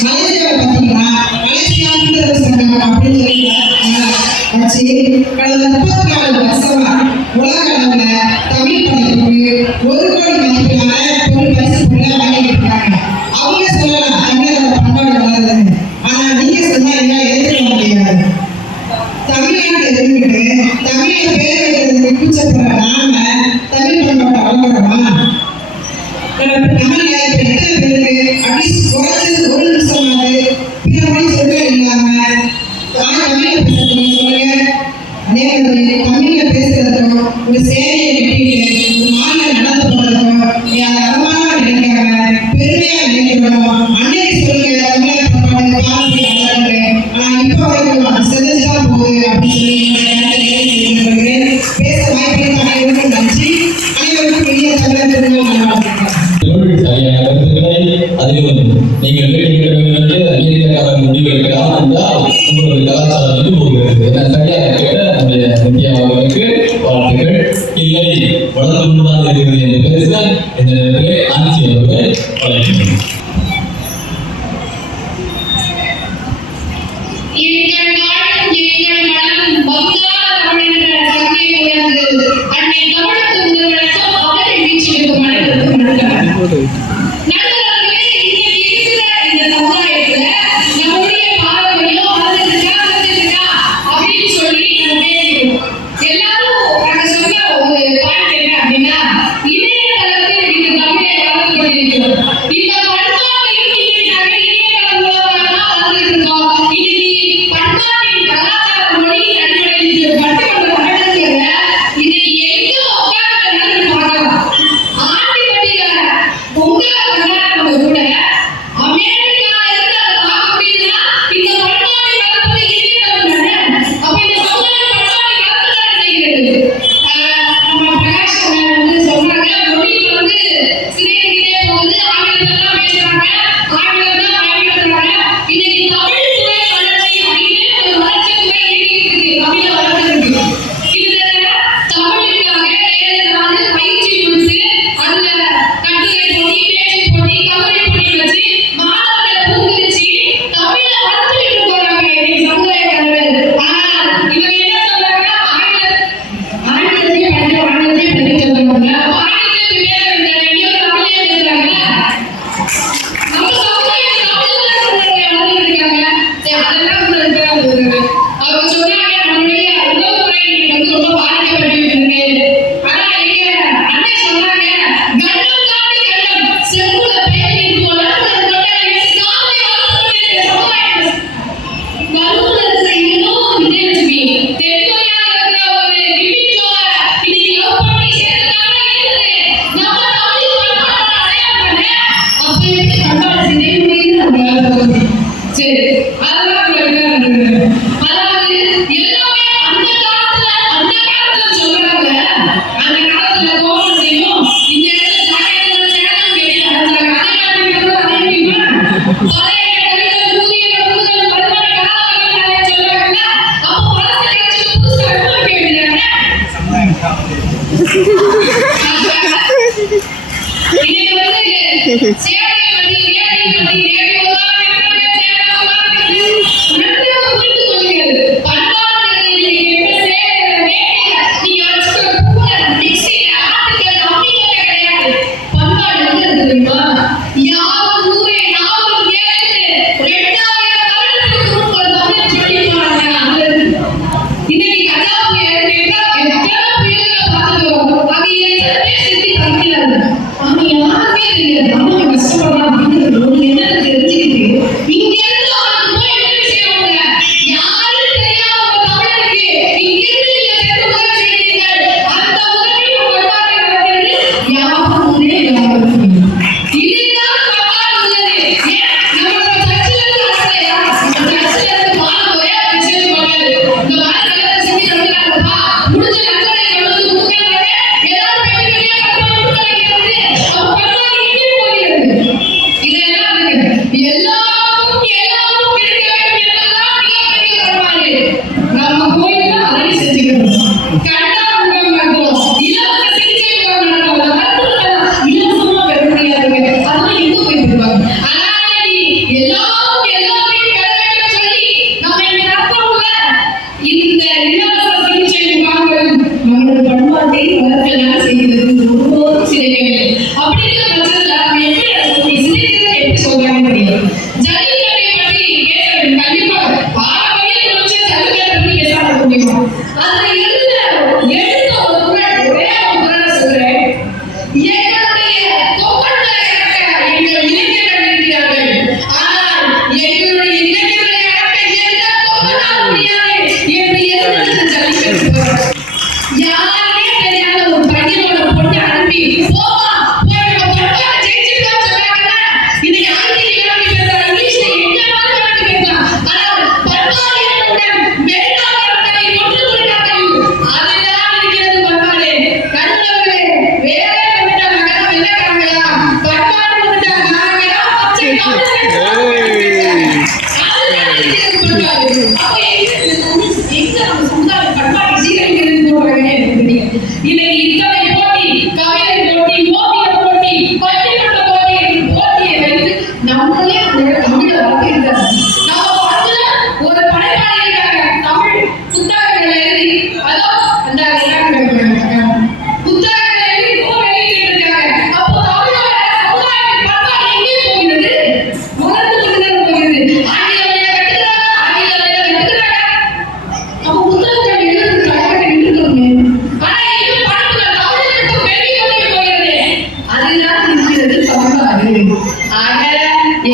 மலேசியாவை பார்த்தீங்கன்னா மலேசியா கூட்டுறவு சங்கம் அப்படின்னு சொல்லி வச்சு கடந்த 34 வருஷமா உலக அளவுல தமிழ் படைப்புக்கு 1 கோடி மதிப்பிலான பொருள் பரிசு பொருளை வாங்கிட்டு இருக்காங்க. அவங்க சொல்லலாம் தமிழரோட பண்பாடு வளருதுன்னு. ஆனா நீங்க சொன்னா என்னால ஏற்றுக்க முடியாது. தமிழ்நாட்டை இருந்துட்டு தமிழ்ல பேர் வைக்கிறதுக்கு கூச்சப்படுற நாம தமிழ் பண்பாட்டை வளர்க்குறோமா? தமிழ்ல இப்ப எத்தனை பேருக்கு அட்லீஸ்ட் குறைச்சது 1 நிமிஷமாவது பிற மொழி சொற்கள் இல்லாம தமிழ்ல பேசுறதுக்கு சொல்லுங்க. அதே மாதிரி தமிழ்ல பேசுறதுக்கும் ஒரு சேவையை கட்டிட்டு ஒரு மாநில நடந்து போறதுக்கும் அதை அவமானமா நினைக்காம பெருமையா நினைக்கிறோம். அன்னைக்கு சொல்லுங்க தமிழ பண்பாடு பாரம்பரியம் வளர்ந்து. ஆனா இப்ப வரைக்கும் செஞ்சுதான் போகுது அப்படின்னு சொல்லி பேச வாய்ப்பு அனைவருக்கும் நன்றி. அனைவருக்கும் இனிய தமிழர் திருநாள் நல்வாழ்த்துக்கள். சரியான கருத்துக்களை அதிலும் நீங்கள் வேண்டிய அமெரிக்காரன் முடிவெடுக்கலாம் என்றால் உங்களது கலாச்சாரம் வந்து போகிறது. என சரியாக கேட்ட நம்முடைய இந்தியா அவர்களுக்கு வாழ்த்துக்கள். இல்லை வளர்ந்து கொண்டுதான் இருக்கிறது என்று பேச இந்த நேரத்திலே ஆட்சி அவர்கள் வழங்கினார். எங்கள் நாடும் எங்கள் மனம் பங்காள தமிழ் என்ற சங்கை உயர்ந்து அன்னை தமிழுக்கு முதல்வனுக்கும் அவரை வீச்சிருக்கும் அனைவருக்கும் நன்றி. நண்பர்களே, இன்னைக்கு இருக்கிற இந்த சமுதாயத்துல நம்முடைய பாரம்பரியம் வளர்ந்துருக்கா அப்படின்னு சொல்லி நம்ம பேசிக்கிறோம். எல்லாரும் நாங்க சொன்ன ஒரு பாயிண்ட் என்ன அப்படின்னா இணையதளத்தில் இன்னைக்கு தமிழை வளர்த்து கொண்டிருக்கிறோம். இந்த பண்பாட்டையும் இன்னைக்கு நாங்கள் இணையதளம் மூலமாக தான் வளர்ந்துட்டு இருக்கோம். இன்னைக்கு பண்பாட்டின் கலாச்சார மொழியின் அடிப்படையில் கட்டுக்கொண்டு நடக்குதுங்க. இதை எங்க உட்கார்ந்து பார்க்கலாம். ஆண்டிப்பட்டியில பொங்கலை கொண்டாடுறவங்க கூட அமெரிக்கால இருந்து அதை பார்க்க முடியுதுன்னா இந்த பண்பாட்டை வளர்ப்பது இணையதளம் தானே. அப்ப இந்த சமுதாய பண்பாட்டை வளர்த்துதான் செய்கிறது. நம்ம பிரகாஷ் வந்து சொல்றாங்க மொழியில வந்து சிறைக்கிட்டே போகுது, ஆங்கிலத்துல தான் பேசுறாங்க, ஆங்கிலம் தான் பயன்படுத்துறாங்க. இன்னைக்கு தமிழ் துறை வளர்ச்சி அப்படின்னு ஒரு வளர்ச்சி துறை இயங்கிட்டு இருக்கு, தமிழை வளர்த்துருக்கு. கிட்டத்தட்ட தமிழுக்காக 7 நாள் பயிற்சி கொடுத்து அதுல கட்டுரை போட்டி, பேச்சு போட்டி, கவிதை போட்டி வச்சு மாணவர்களை ஊக்குவிச்சு தமிழை வளர்த்துக்கிட்டு போறாங்க இன்னைக்கு சமுதாயக்காரர்கள். ஆனால் இவங்க என்ன சொல்றாங்க, ஆங்கிலத்தையே படிக்க சொல்றாங்க. ஆங்கிலத்தை பேச வேண்டிய தமிழே பேசுறாங்க. நம்ம சமுதாயம் தமிழ்ல வளர்ந்துருக்காங்க. அதெல்லாம் அவங்க சொன்னாங்க நம்மளுடைய உணவுமுறை வந்து ரொம்ப பாதிக்கப்பட்டிருக்கு. ஆனா எங்க அண்ணன் சொன்னாங்க கண்டம் தாண்டி கண்டம் செம்புல பேசிட்டு போல காலை வளர்த்து சமுதாயம் வலுவுல இருக்கிற இன்னும் விஜயலட்சுமி தென்கொரியாவில் இருக்கிற ஒரு லிபிட்டோட இன்னைக்கு லவ் பண்ணி சேர்த்துட்டாங்க இருக்குது. நம்ம தமிழ் பண்பாட்டோட அடையாளம் தானே. அப்ப எப்படி பண்பாடு செய்ய முடியுது நம்மளால. சரி, அதெல்லாம் அதாவது எல்லாமே அந்த காலத்துல சொல்றாங்க. அந்த காலத்துல கோவத்தையும் இந்த இடத்துல ஜாக்கிரதையான சேனல் கேட்டு நடந்தாங்க. அதே மாதிரி அதே முடியுமா? பழைய கவிகள் புதிய புதுகள் பல்வேறு காலவகைகளை சொல்றாங்கல்ல. அப்போ பழசை கழிச்சு புதுசு அனுபவிக்க வேண்டியதானே. இன்னைக்கு வந்து சேவை பத்தி ரேடியோ பத்தி ரேடியோ தான் யாருமே தெரியாது.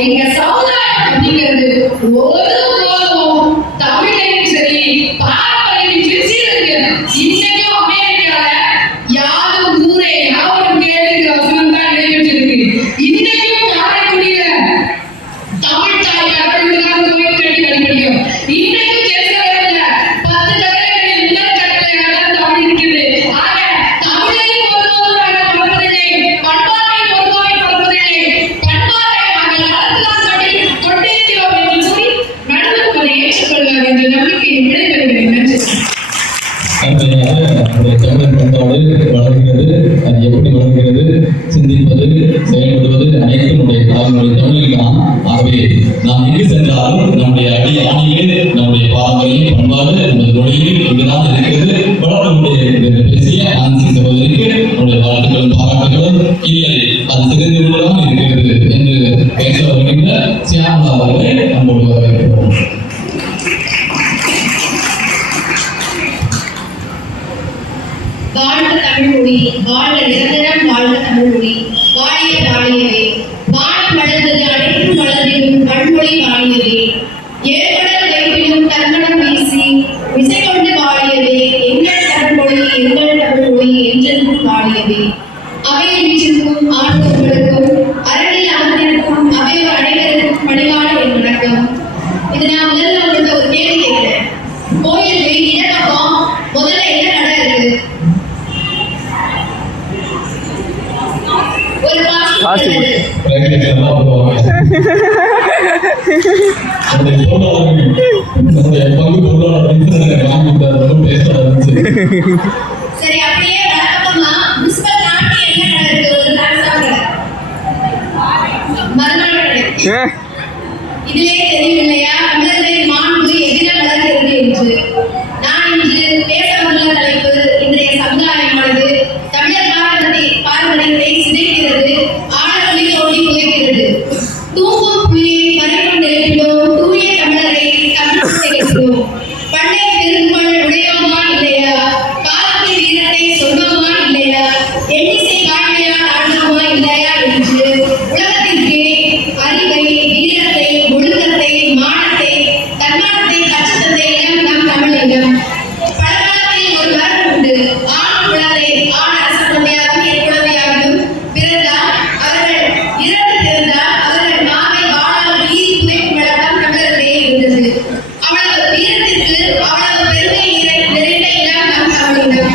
எங்க சமுதாயம் அப்படிங்கிறது ஒருபோதும் தமிழையும் சரி பாரம்பரியம் இருக்கு. இன்னைக்கும் அமெரிக்கால யாரும் ஊரே யாரும் கேளுங்கிற வசனம் தான் நிறைவேற்றிருக்கு. இன்னைக்கும் காரைக்குடியில தமிழ் தாய் கடவுளுக்காக கோயில் கட்டி படிக்கிறோம். இன்னைக்கும் கேசவரத்துல 10 கட்டளைகளில் முதல் கட்டளையாக தமிழ் இருக்குது. ஆக தமிழை ஒருபோதும் நாங்கள் மறப்பதில்லை, பண்பாட்டை ஒருபோதும் மறப்பதில்லை. பண்பாட்டை நாங்கள் வளர்த்துதான் கொண்டிருக்கிறோம் என்று கூறி நடுவர் அதை ஏற்றுக்கொள்வார் என்ற நம்பிக்கை விடைபெறுகிறேன். நன்றி. நம்முடைய தமிழ் பண்பாடு வளர்கிறது. அது எப்படி வளர்கிறது? சிந்திப்பது, செயல்படுவது அனைத்தும் நம்முடைய தாய்மொழி தமிழில் தான். ஆகவே நாம் எங்கு சென்றாலும் நம்முடைய அடி ஆணியிலே நம்முடைய பாரம்பரியம், பண்பாடு, நமது மொழியில் இங்குதான் இருக்கிறது. வளர்க்கக்கூடிய பேசிய ஆன்சி சகோதரிக்கு நம்முடைய வாழ்த்துக்களும் பாராட்டுகளும். இல்லை, அது சிதைந்து கொண்டுதான் இருக்கிறது என்று பேச வருகின்ற சியாமலா அவர்களை நம்மோடு வரவேற்கிறோம். வாழ்க தமிழ்மொழி, வாழ்க நிரந்தரம், வாழ்க தமிழ்மொழி, வாழிய வாழியவே, வானம் வளர்ந்தது அனைத்தும் வளர்ந்திடும் வன்மொழி வாழியவே, ஏழ்கடல் வைப்பிலும் தன்மனம் வீசி விசை கொண்டு வாழியவே, எங்கள் தமிழ்மொழி எங்கள் தமிழ்மொழி என்றென்றும் வாழியவே. அவையில் வீற்றிருக்கும் ஆண்டவர்களுக்கும் அரணில் அமர்ந்திருக்கும் அவையோர் அனைவருக்கும் பணிவான என் வணக்கம். இது நான் முதல்ல உங்களுக்கு ஒரு கேள்வி கேட்கிறேன். கோயில் இடப்பக்கம் முதல்ல என்ன கடை இருக்கு? ஒரு Plastic. சரி, அப்படியே வழக்கமா முனிசிபல் நாட்டு என்ன கடை இருக்கு? ஒரு பிளாட்ஃபார்ம்ல மறுநாள் கடை. இதிலே தெரியவில்லையா தமிழர்களின் மாண்பு எதிர வளர்கிறது என்று? நான் இன்று பேச வந்துள்ள தலைப்பு, இன்றைய சமுதாயமானது தமிழர் பாரம்பரியத்தை சிதைக்கிறது, ஆழமொழி தோண்டி புதைக்கிறது. தூங்கும் புலியை பறிக்கும் எழுப்பினோம், தூய தமிழரை தமிழ் செய்கிறோம். பண்டைய திருக்குறள் உடையோமா இல்லையா? காலத்தின் வீரத்தை சொன்னோமா இல்லையா? எண்ணிசை காட்டையால் ஆடுவோமா இல்லையா என்று உலகத்திற்கே அறிவை, வீரத்தை, ஒழுக்கத்தை, மானத்தை, தன்மானத்தை கற்றுத்தந்த இடம் நம் தமிழிடம். பழங்காலத்தில் ஒரு மரபு உண்டு. ஆண் குழந்தை ஆண் அரச குழந்தையாகவும் என் குழந்தையாகவும் பிறந்தால் அவர்கள் இறந்து பிறந்தால் அவர்கள் நாவை வாழால் வீதி புதைக்கும் வழக்கம் தமிழர்களே இருந்தது. அவ்வளவு வீரத்திற்கு அவ்வளவு பெருமை நிறைந்த இடம் நம் தமிழிடம்.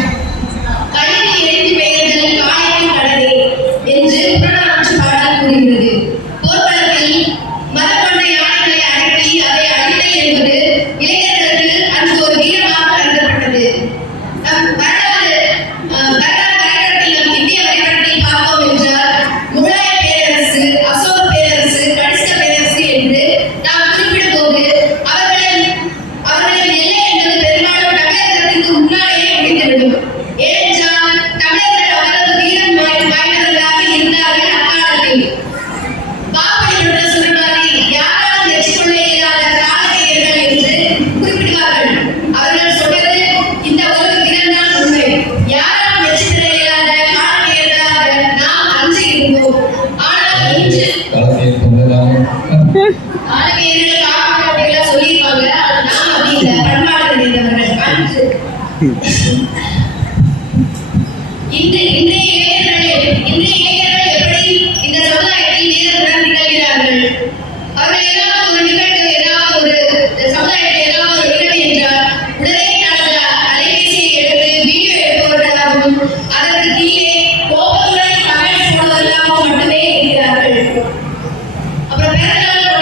கல்வி எரிந்து பெயர்கள் காலையில் கடலே என்று புறநானூற்று பாடல் கூறுகிறது. போர்க்களத்தில் மதம் கொண்ட யானைகளை அடக்கி அதை அழித்தல் என்பது இளைஞர்களுக்கு அன்று ஒரு வீரமாக கருதப்பட்டது. நம் வரலாறு வரைபடத்தில், நம் இந்திய வரைபடத்தில் பார்த்தோம் என்றால் முகலாய பேரரசு, அசோக பேரரசு, கனிஷ்க பேரரசு என்று நாம் குறிப்பிடும் போது அவர்களின் எல்லை என்பது பெரும்பாலும் தமிழகத்திற்கு முன்னாலேயே முடிந்துவிடும். ஏனென்றால் தமிழர்கள் அவ்வளவு வீரம் வாய்ந்தவர்களாக இருந்தார்கள் அக்காலத்தில். பாப்பனியுடன் சொல்வாரி யாராலும் வெற்றி கொள்ள இயலாத காலக்கையர்கள் என்று குறிப்பிடுவார்கள். அவர்கள் சொல்வது இந்த ஒரு வீரம்தான் உண்மை. யாராலும் வெற்றி பெற இயலாத காலக்கையர்களாக நாம் அன்று இருந்தோம். ஆனால் இன்று காலக்கையர்கள் காலக்கையர்கள் சொல்லியிருப்பாங்க. ஆனால் நாம் அப்படி இல்லை. பண்பாடு நிறைந்தவர்கள் அன்று. இன்றைய இளைஞர்கள் எப்படி இந்த சமுதாயத்தில் வீரத்துடன் திகழ்கிறார்கள்? அவர்கள் ஏதாவது ஒரு நிகழ்வு, ஏதாவது ஒரு சமுதாயத்தில் ஏதாவது ஒரு நிகழ்வு என்றால் உடனே தனது அலைபேசியை எடுத்து வீடியோ எடுப்பவர்களாகவும் அதற்கு கீழே கோபத்துடன் கமெண்ட் போடுவதற்காகவும் மட்டுமே இருக்கிறார்கள். அப்புறம் பிறந்தநாள்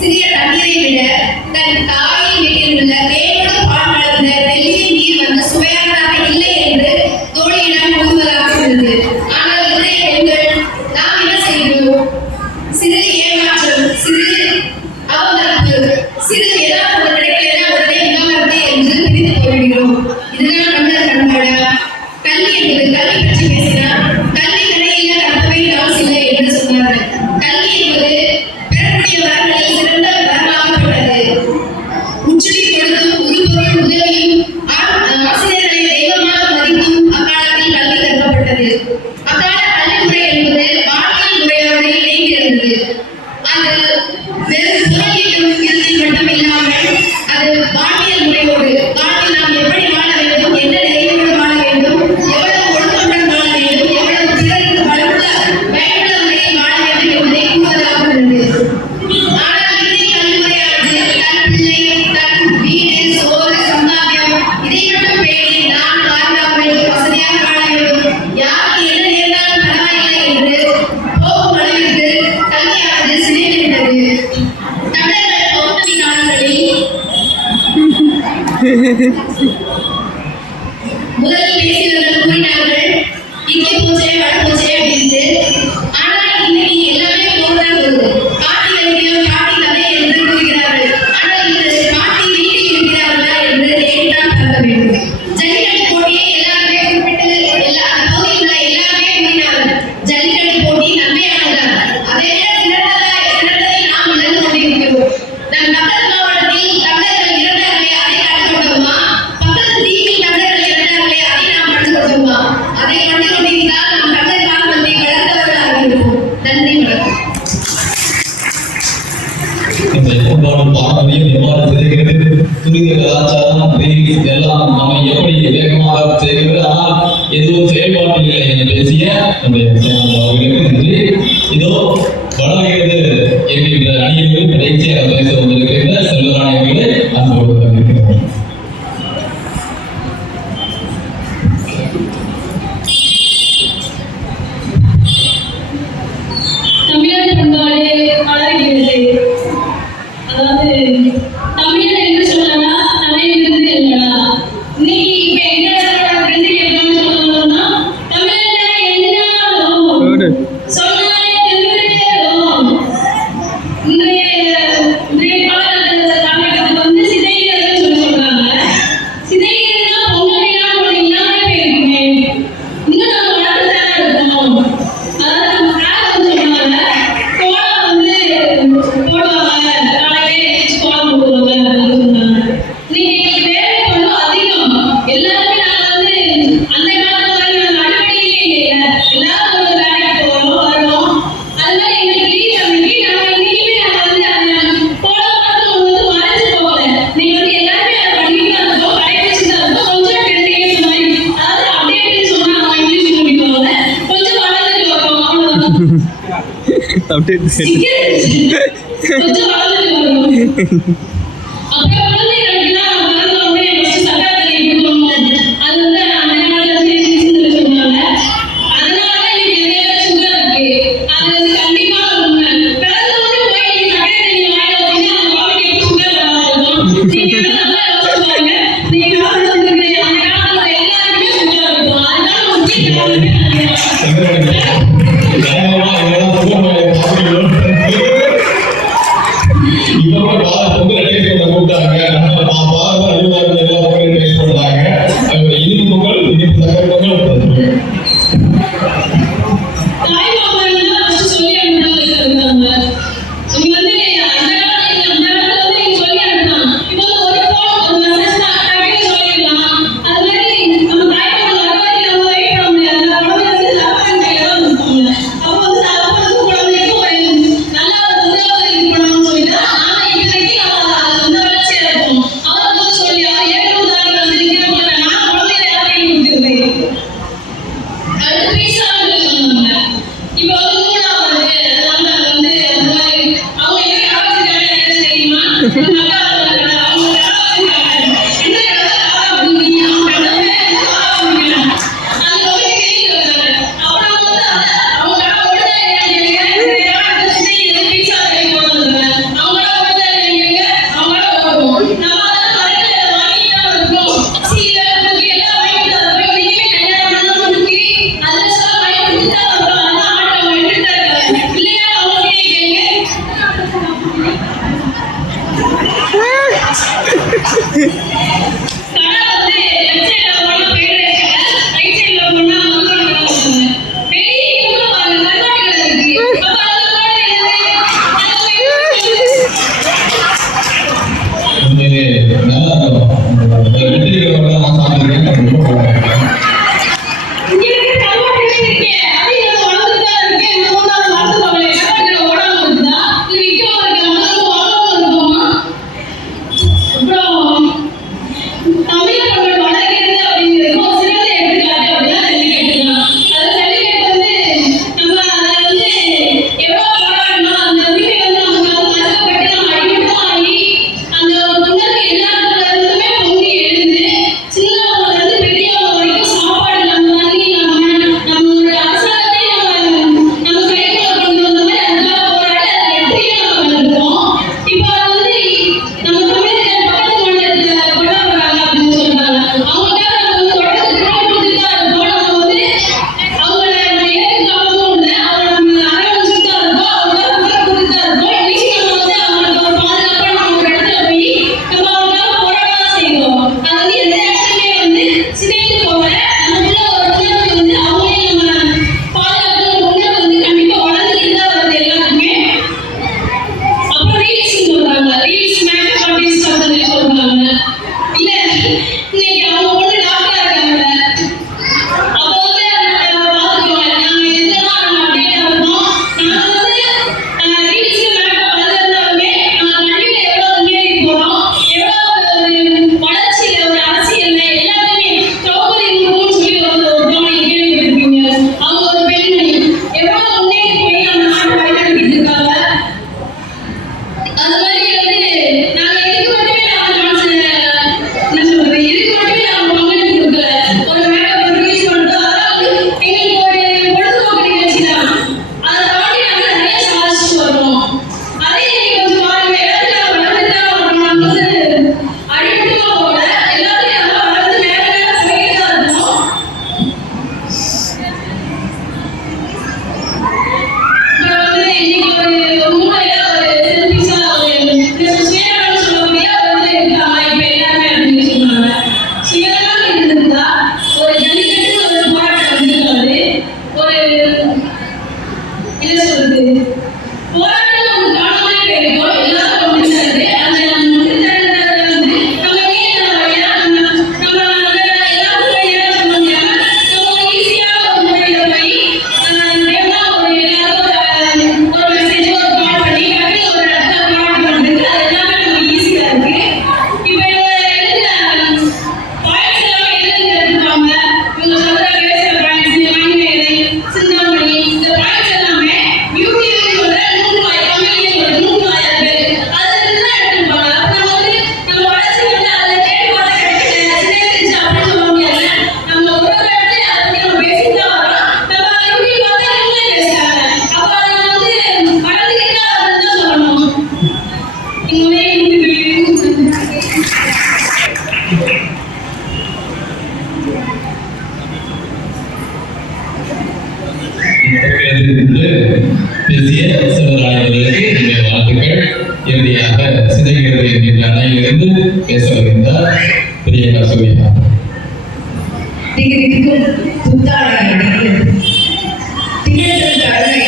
சிறிய தண்ணீரை விட தன் தாயின் வீட்டில் உள்ள தேனோடு பால் கலந்த தெளிய நீர் வந்து சுவையானதாக இல்லை என்று தோழியிடம் கூறுவதாக இருந்தது. ஆனால் இன்றைய பெண்கள் நாம் என்ன செய்கிறோம்? சிறிது ஏமாற்றம், சிறிது அவமதிப்பு, சிறிது ஏதாவது ஒரு கிடைக்கலன்னா உடனே விவாகரத்து என்று பிரிந்து போய்விடுகிறோம். இதனால் தமிழர் பண்பாடா? கல்வி என்பது கல்வி பற்றி பேசினார். கல்வி கடையில கற்பவை காசு இல்லை என்று சொன்னார்கள். கல்வி என்பது பெறக்கூடிய வரங்களில் சிறந்த வரமாக்கப்பட்டது. உச்சுடி கொடுத்தும் உறுப்பொருள் உதவியும் ஆசிரியர்களை தெய்வமாக மதித்தும் அக்காலத்தில் கல்வி கற்கப்பட்டது. அக்கால கல்விமுறை என்பது வாழ்வியல் முறையோடு இணைந்திருந்தது. அது வெறும் பொருளியலும் இறுதியில் மட்டும் இல்லாமல் அது வாழ்வியல் முறையோடு வாழ்வில் நாம் எப்படி வாழ வேண்டும், என்ன நிலையோடு வாழ வேண்டும், எவ்வளவு ஒழுக்கமுடன் வாழ வேண்டும், எவ்வளவு பிறருக்கு பயனுள்ள முறையில் வாழ வேண்டும் என்பதை கூறுவதாக இருந்தது. ஆனால் இன்றைய கல்விமுறையானது தன் பிள்ளை, தன் வீடு, சோறு, சம்பாத்தியம் இதை மட்டும் பேணி நான் பாதுகாக்க வேண்டும், வசதியாக வாழ வேண்டும், யாருக்கு என்ன நேர்ந்தாலும் பரவாயில்லை என்று போகும் அளவிற்கு கல்வியானது சிதைந்துவிட்டது. தமிழர்கள் பௌர்ணமி நாட்களில் முதலில் பேசியவர்கள் கூறினார்கள் இங்கே போச்சே வட போச்சே அப்படின்னு. ஆனால் இன்னைக்கு எல்லாமே போதான் வருது. பாட்டி வைத்தியம், பாட்டி கதை என்று கூறுகிறார்கள். ஆனால் இந்த பாட்டி வீட்டில் இருக்கிறார்களா என்று தேடித்தான் பார்க்க வேண்டும். ஜல்லிக்கட்டு போட்டியை எல்லாருமே குறிப்பிட்டு அந்த பகுதியில் உள்ள எல்லாருமே கூறினார்கள். ஜல்லிக்கட்டு போட்டி நன்மையானதான். அதை விட சிறந்ததை நாம் இழந்து கொண்டிருக்கிறோம். நம் பக்கத்து மாவட்டத்தில் தமிழர்கள் இறந்தார்களே அதை கண்டுகொண்டோமா? பக்கத்து தீவில் தமிழர்கள் இறந்தார்களே அதை நாம் கண்டுகொண்டோமா? அதை கண்டுகொண்டிருந்தால் நாம் தமிழர் பாரம்பரியத்தை வளர்த்தவர்களாக இருப்போம். நன்றி, வணக்கம். இந்த பண்பாடு பாரம்பரியம் எவ்வாறு சிதைகிறது, துரித கலாச்சாரம் எல்லாம் நம்மை எப்படி வேகமாக செய்கிறது, ஆனால் எதுவும் செயல்பாட்டில் இல்லை என பேசிய நம்முடைய அவர்களுக்கு நன்றி. இதோ வளர்கிறது என்கின்ற அணியில் கடைசியாக பேச வந்திருக்கின்ற செல்வராணி அவர்களை அன்போடு வரவேற்கிறோம். தமிழர் பண்பாடு வளர்கிறது. அதாவது தமிழர் என்று சொல்லலாம், தலையிலிருந்து இல்லலாம். இன்னைக்கு இப்ப எங்களோட ஃப்ரெண்டு கேட்கணும்னு சொல்லணும்னா தமிழர்ல என்னாலும் சொன்னாலே திருவிழம். இன்றைய காலகட்டத்துக்கு வந்து சிதைகிறதுன்னு சொல்றாங்க. சிதைகிறதுனா பொங்கலாம் கூட இல்லாம போயிருக்குமே. இன்னும் நம்ம வளர்த்துதான் இருக்கணும். அதாவது நம்ம காலம் சொன்னாங்க கோலம் வந்து போடுவாங்க, காலையிலே கோலம் போடுவாங்க அப்படின்னு சொன்னாங்க. இன்னைக்கு வேலை பளு அதிகம். எல்லாருமே நாங்க வந்து அந்த காலத்து மாதிரி நாங்க அடிப்படையிலே இல்லை. எல்லாரும் ஒரு வேலைக்கு போறோம் வரோம். அது மாதிரி எங்களுக்கு லீவ் அன்னைக்கு நாங்க இன்னைக்குமே நாங்க வந்து அந்த கோலம் பார்த்து வந்து மறைஞ்சு போகல. நீங்க வந்து எல்லாருமே அதை பண்ணிட்டு தான் இருக்கோம், கடைபிடிச்சு தான் இருக்கோம். கொஞ்சம் டென்த் மாதிரி அதாவது அப்டேட்னு சொன்னா நம்ம இங்கிலீஷ் முடிப்போம்ல, கொஞ்சம் வளர்ந்துட்டு வரோம் அவ்வளவுதான். கொஞ்சம் வளர்ந்துட்டு வரோம். அப்புறம் குழந்தைகளுக்குன்னா பிறந்த உடனே ஃபர்ஸ்ட் சக்கரை தண்ணி கொடுக்கணும். அது வந்து அந்த காலத்துல பேசின்னு சொன்னாங்க. அதனால இன்னைக்கு நிறைய பேர் சுகர் இருக்கு. அது வந்து கண்டிப்பா உண்மை. பிறந்த உடனே போய் நீங்க சக்கரை தண்ணி வாயில ஊத்தினா அந்த குழந்தைக்கு எப்படி சுகர் வராது? நீங்க நல்லா யோசிச்சு பாருங்க. நீங்க காலத்துல இருக்கிற அந்த காலத்துல எல்லாருக்குமே சுகர் இருக்கும். அதனால முக்கிய காரணமே அதுதான். தாய்மாமன்னா ஃபர்ஸ்ட் சொல்லி அனுப்புறது இருக்காங்க. இங்க வந்து அந்த காலத்துல வந்து நீங்க சொல்லி அனுப்பலாம். இப்போ ஒரு போன் ஒரு மெசேஜ் தான் டக்குனு சொல்லிடலாம். அது மாதிரி நம்ம தாய்மாமன் வர வரைக்கும் நம்ம வெயிட் பண்ண முடியாது. குழந்தை வந்து சாப்பாடு கையில தான் இருப்பாங்க. அப்போ வந்து சாப்பாடு குழந்தைக்கு ஒரு நல்ல ஒரு உதவி இது பண்ணணும்னு சொல்லிட்டு ஆனா இன்னைக்கு நம்ம அந்த வளர்ச்சியா இருக்கும். அவர் வந்து சொல்லி அவர் ஏற்கனவே தாண்டி வந்து நிற்கிறவங்க நான் குழந்தைய யாரையும் கொடுத்துருவேன். அடுத்து பீஸா சொன்னாங்க. இப்போ வந்து மூணாவது அதனால வந்து அந்த மாதிரி அவங்க என்ன ஆலோசிக்கிறாங்க என்ன தெரியுமா? அவங்க என்ன அப்படிங்கிறீங்க அவங்க ஆரம்பிக்கிறாங்க. அது ஒரு கேள்வி வருது. அப்புறம் வந்து அவங்க உடனே பீஸா போடுறாங்க. அவங்க கடை வந்து லெஃப்ட் சைடுல போனா பேர் ரைட் சைடுல போனா மங்கோட வெளியே கூட பாருங்க கருவாட்டு கடை இருக்கு. அப்ப உண்மையிலே நல்லா இருக்கும். வெற்றிகளை நான் சாப்பிட்டுருக்கேன். இங்க இருக்க கருவாட்டு கடை இருக்கே அது நம்ம வளர்ந்துட்டா இருக்கு. இந்த மூணாவது வாரத்து பகலே கருவாட்டு கடை ஓடாம இருக்குதா இல்ல விற்காம இருக்கா நம்ம வாங்காம இருக்கோமா? அப்புறம் தமிழ் பண்பாடு வளர்க்கிறது அப்படிங்கிறது ஒரு சிறந்த எடுத்துக்காட்டு அப்படின்னா ஜல்லிக்கட்டு தான். அது ஜல்லிக்கட்டு வந்து நம்ம அதை வந்து எவ்வளவு போராடணும் அந்த உரிமை வந்து நமக்கு மறுக்கப்பட்டு நம்ம அடிமட்டம் ஆகி அந்த உணர்வு எல்லாத்துல இருந்துமே பொங்கி எழுந்து சின்னவங்க இருந்து பெரியவங்க வரைக்கும் சாப்பாடு நம்ம வாங்கி நம்மளோட அரசாங்கத்தை நம்ம கைக்குள்ள கொண்டு வந்த மாதிரி அதுக்காக போராடி அதை வெற்றியும் நம்ம கண்டிருக்கோம். இப்போ அது வந்து நம்ம தமிழர்கள் பக்கத்து மாநிலத்துல கொண்டு வர்றாங்க அப்படின்னு சொல்றாங்க. அவங்களுக்காக நம்ம வந்து தொடர்ந்து குரல் கொடுத்துட்டு தான் இருக்கோம். நம்ம வந்து அவங்கள நம்ம ஏற்றுக்காமலும் இல்லை அவங்க நம்ம அரவணைச்சுட்டு தான் இருக்கோம். அவங்களுக்காக குரல் கொடுத்துட்டு தான் இருக்கோம். இன்னைக்கு நம்ம வந்து அவங்களுக்கு ஒரு பாதுகாப்பா நம்ம ஒரு இடத்துல போய் நம்ம அவங்களுக்காக போராட தான் செய்வோம். அது வந்து எந்த இடத்துலயுமே வந்து சிதைந்து போகல. நமக்குள்ள ஒரு உணர்வு வந்து அவங்களையும் நம்ம பாதுகாக்கணும் உணர்வு வந்து கண்டிப்பா வளர்ந்துட்டு தான் வருது எல்லாருக்குமே. அப்புறம் ரீல்ஸ் சொல்றாங்க. ரீல்ஸ் மேக்கப் ஆர்டிஸ்ட் அப்படின்னு சொல்றாங்க. இல்ல இன்னைக்கு அவங்க ஒண்ணு டாக்டரா இருக்காங்க. அப்போ வந்து பாத்துக்கோங்க நாங்க எதெல்லாம் நம்ம அப்டேட் ஆகணும். நாங்க வந்து ரீல்ஸ் மேக்கப் வளர்ந்தாலுமே கல்வியில எவ்வளவு முன்னேறி போறோம், எவ்வளவு ஒரு வளர்ச்சியில ஒரு அரசியல்ல எல்லாத்தையுமே திரௌபதி முர்முன்னு சொல்லி ஒரு நீங்க கேள்விப்பட்டிருப்பீங்க. அவங்க ஒரு பெண்மணி எவ்வளவு முன்னேறி போய் நம்ம நாட்டை வழிநடத்திட்டு இருக்காங்க. அது மாதிரி வந்து நாங்க இதுக்கு மட்டுமே நம்ம என்ன சொல்றது இதுக்கு மட்டுமே நம்ம பங்களிப்பு கொடுக்கல. ஒரு மேக்கப் ரிலீஸ் பண்றோம் அதாவது எங்களுக்கு ஒரு பொழுதுபோக்கு நிகழ்ச்சி தான். அதை தாண்டி நாங்க நிறைய சாதிச்சுட்டு வரோம். அதே நீங்க கொஞ்சம் பாருங்க எல்லாத்தையும் வளர்ந்துட்டு தான் வரோம். நம்ம வந்து அடிமட்டமா போகல எல்லாத்தையும் நம்ம வளர்ந்து மேல மேல போயிட்டு தான் இருக்கோம். இப்போ வந்து இன்னைக்கு ஒரு மூலையில ஒரு செல்ஃபிஷா ஒரு சுயநலம் சொல்லக்கூடிய ஒரு இது இருக்காங்க இப்ப எல்லாருமே அப்படின்னு சொன்னாங்க. சுயநலம் இருந்திருந்தா ஒரு ஜல்லிக்கட்டு ஒரு போராட்டம் இருக்காது. ஒரு என்ன சொல்றது போராட்டம் ஒன்று காணாமலே போயிருக்கோம். எல்லாரும் ஒன்றுங்கிறது அந்த ஒன்றுங்கிறத வந்து நம்ம நீண்ட வழியா நம்ம எல்லாரும் வழியா சொல்ல முடியாம நம்ம ஈஸியா ஒரு முறையில போய் வேணா ஒரு எல்லாரும் ஒரு மெசேஜ் ஒரு கால் பண்ணி டக்குனு ஒரு இடத்துல போராட்டம் பண்றது அது எல்லாமே நமக்கு ஈஸியா இருக்கு. இப்போ இவங்க எழுதின பாயிண்ட்ஸ் எல்லாமே எழுதிருக்காங்க. இவங்க சொல்ற பேசுற பாயிண்ட்ஸ் மணிமேலை சிந்தாமணி இந்த பாயிண்ட்ஸ் எல்லாமே யூடியூப்ல சொல்ற நூல்வாய் தமிழ்ல சொல்ற நூல்வாயா பேரு அதுல இருந்து தான் எடுத்துருப்பாங்க. அப்ப நம்ம வந்து நம்ம வளர்ச்சி வந்து அதை தேடி பார்த்து கிடைக்கல சிதைந்துருச்சு அப்படின்னு சொல்ல முடியாது. நம்ம ஒரு இடத்துல அதை பத்தி நம்ம பேசிட்டு தான் வரோம். நம்ம யூடியூப் பார்த்தா இவங்களே பேசுறாங்க. அப்ப அதை நம்ம வந்து வளர்ந்துக்கிட்டு தான் வருதுன்னு தான் சொல்லணும். இவங்களே பேசிய சிவராஜர்களுக்கு என்னுடைய வாழ்த்துக்கள். இறுதியாக சிதைகிறது என்கின்ற அணையிலிருந்து பேச வருகின்றார் பிரியங்கா சூர்யா. திகதிக்கும் புத்தாடை அணிந்து திகழும் கருணை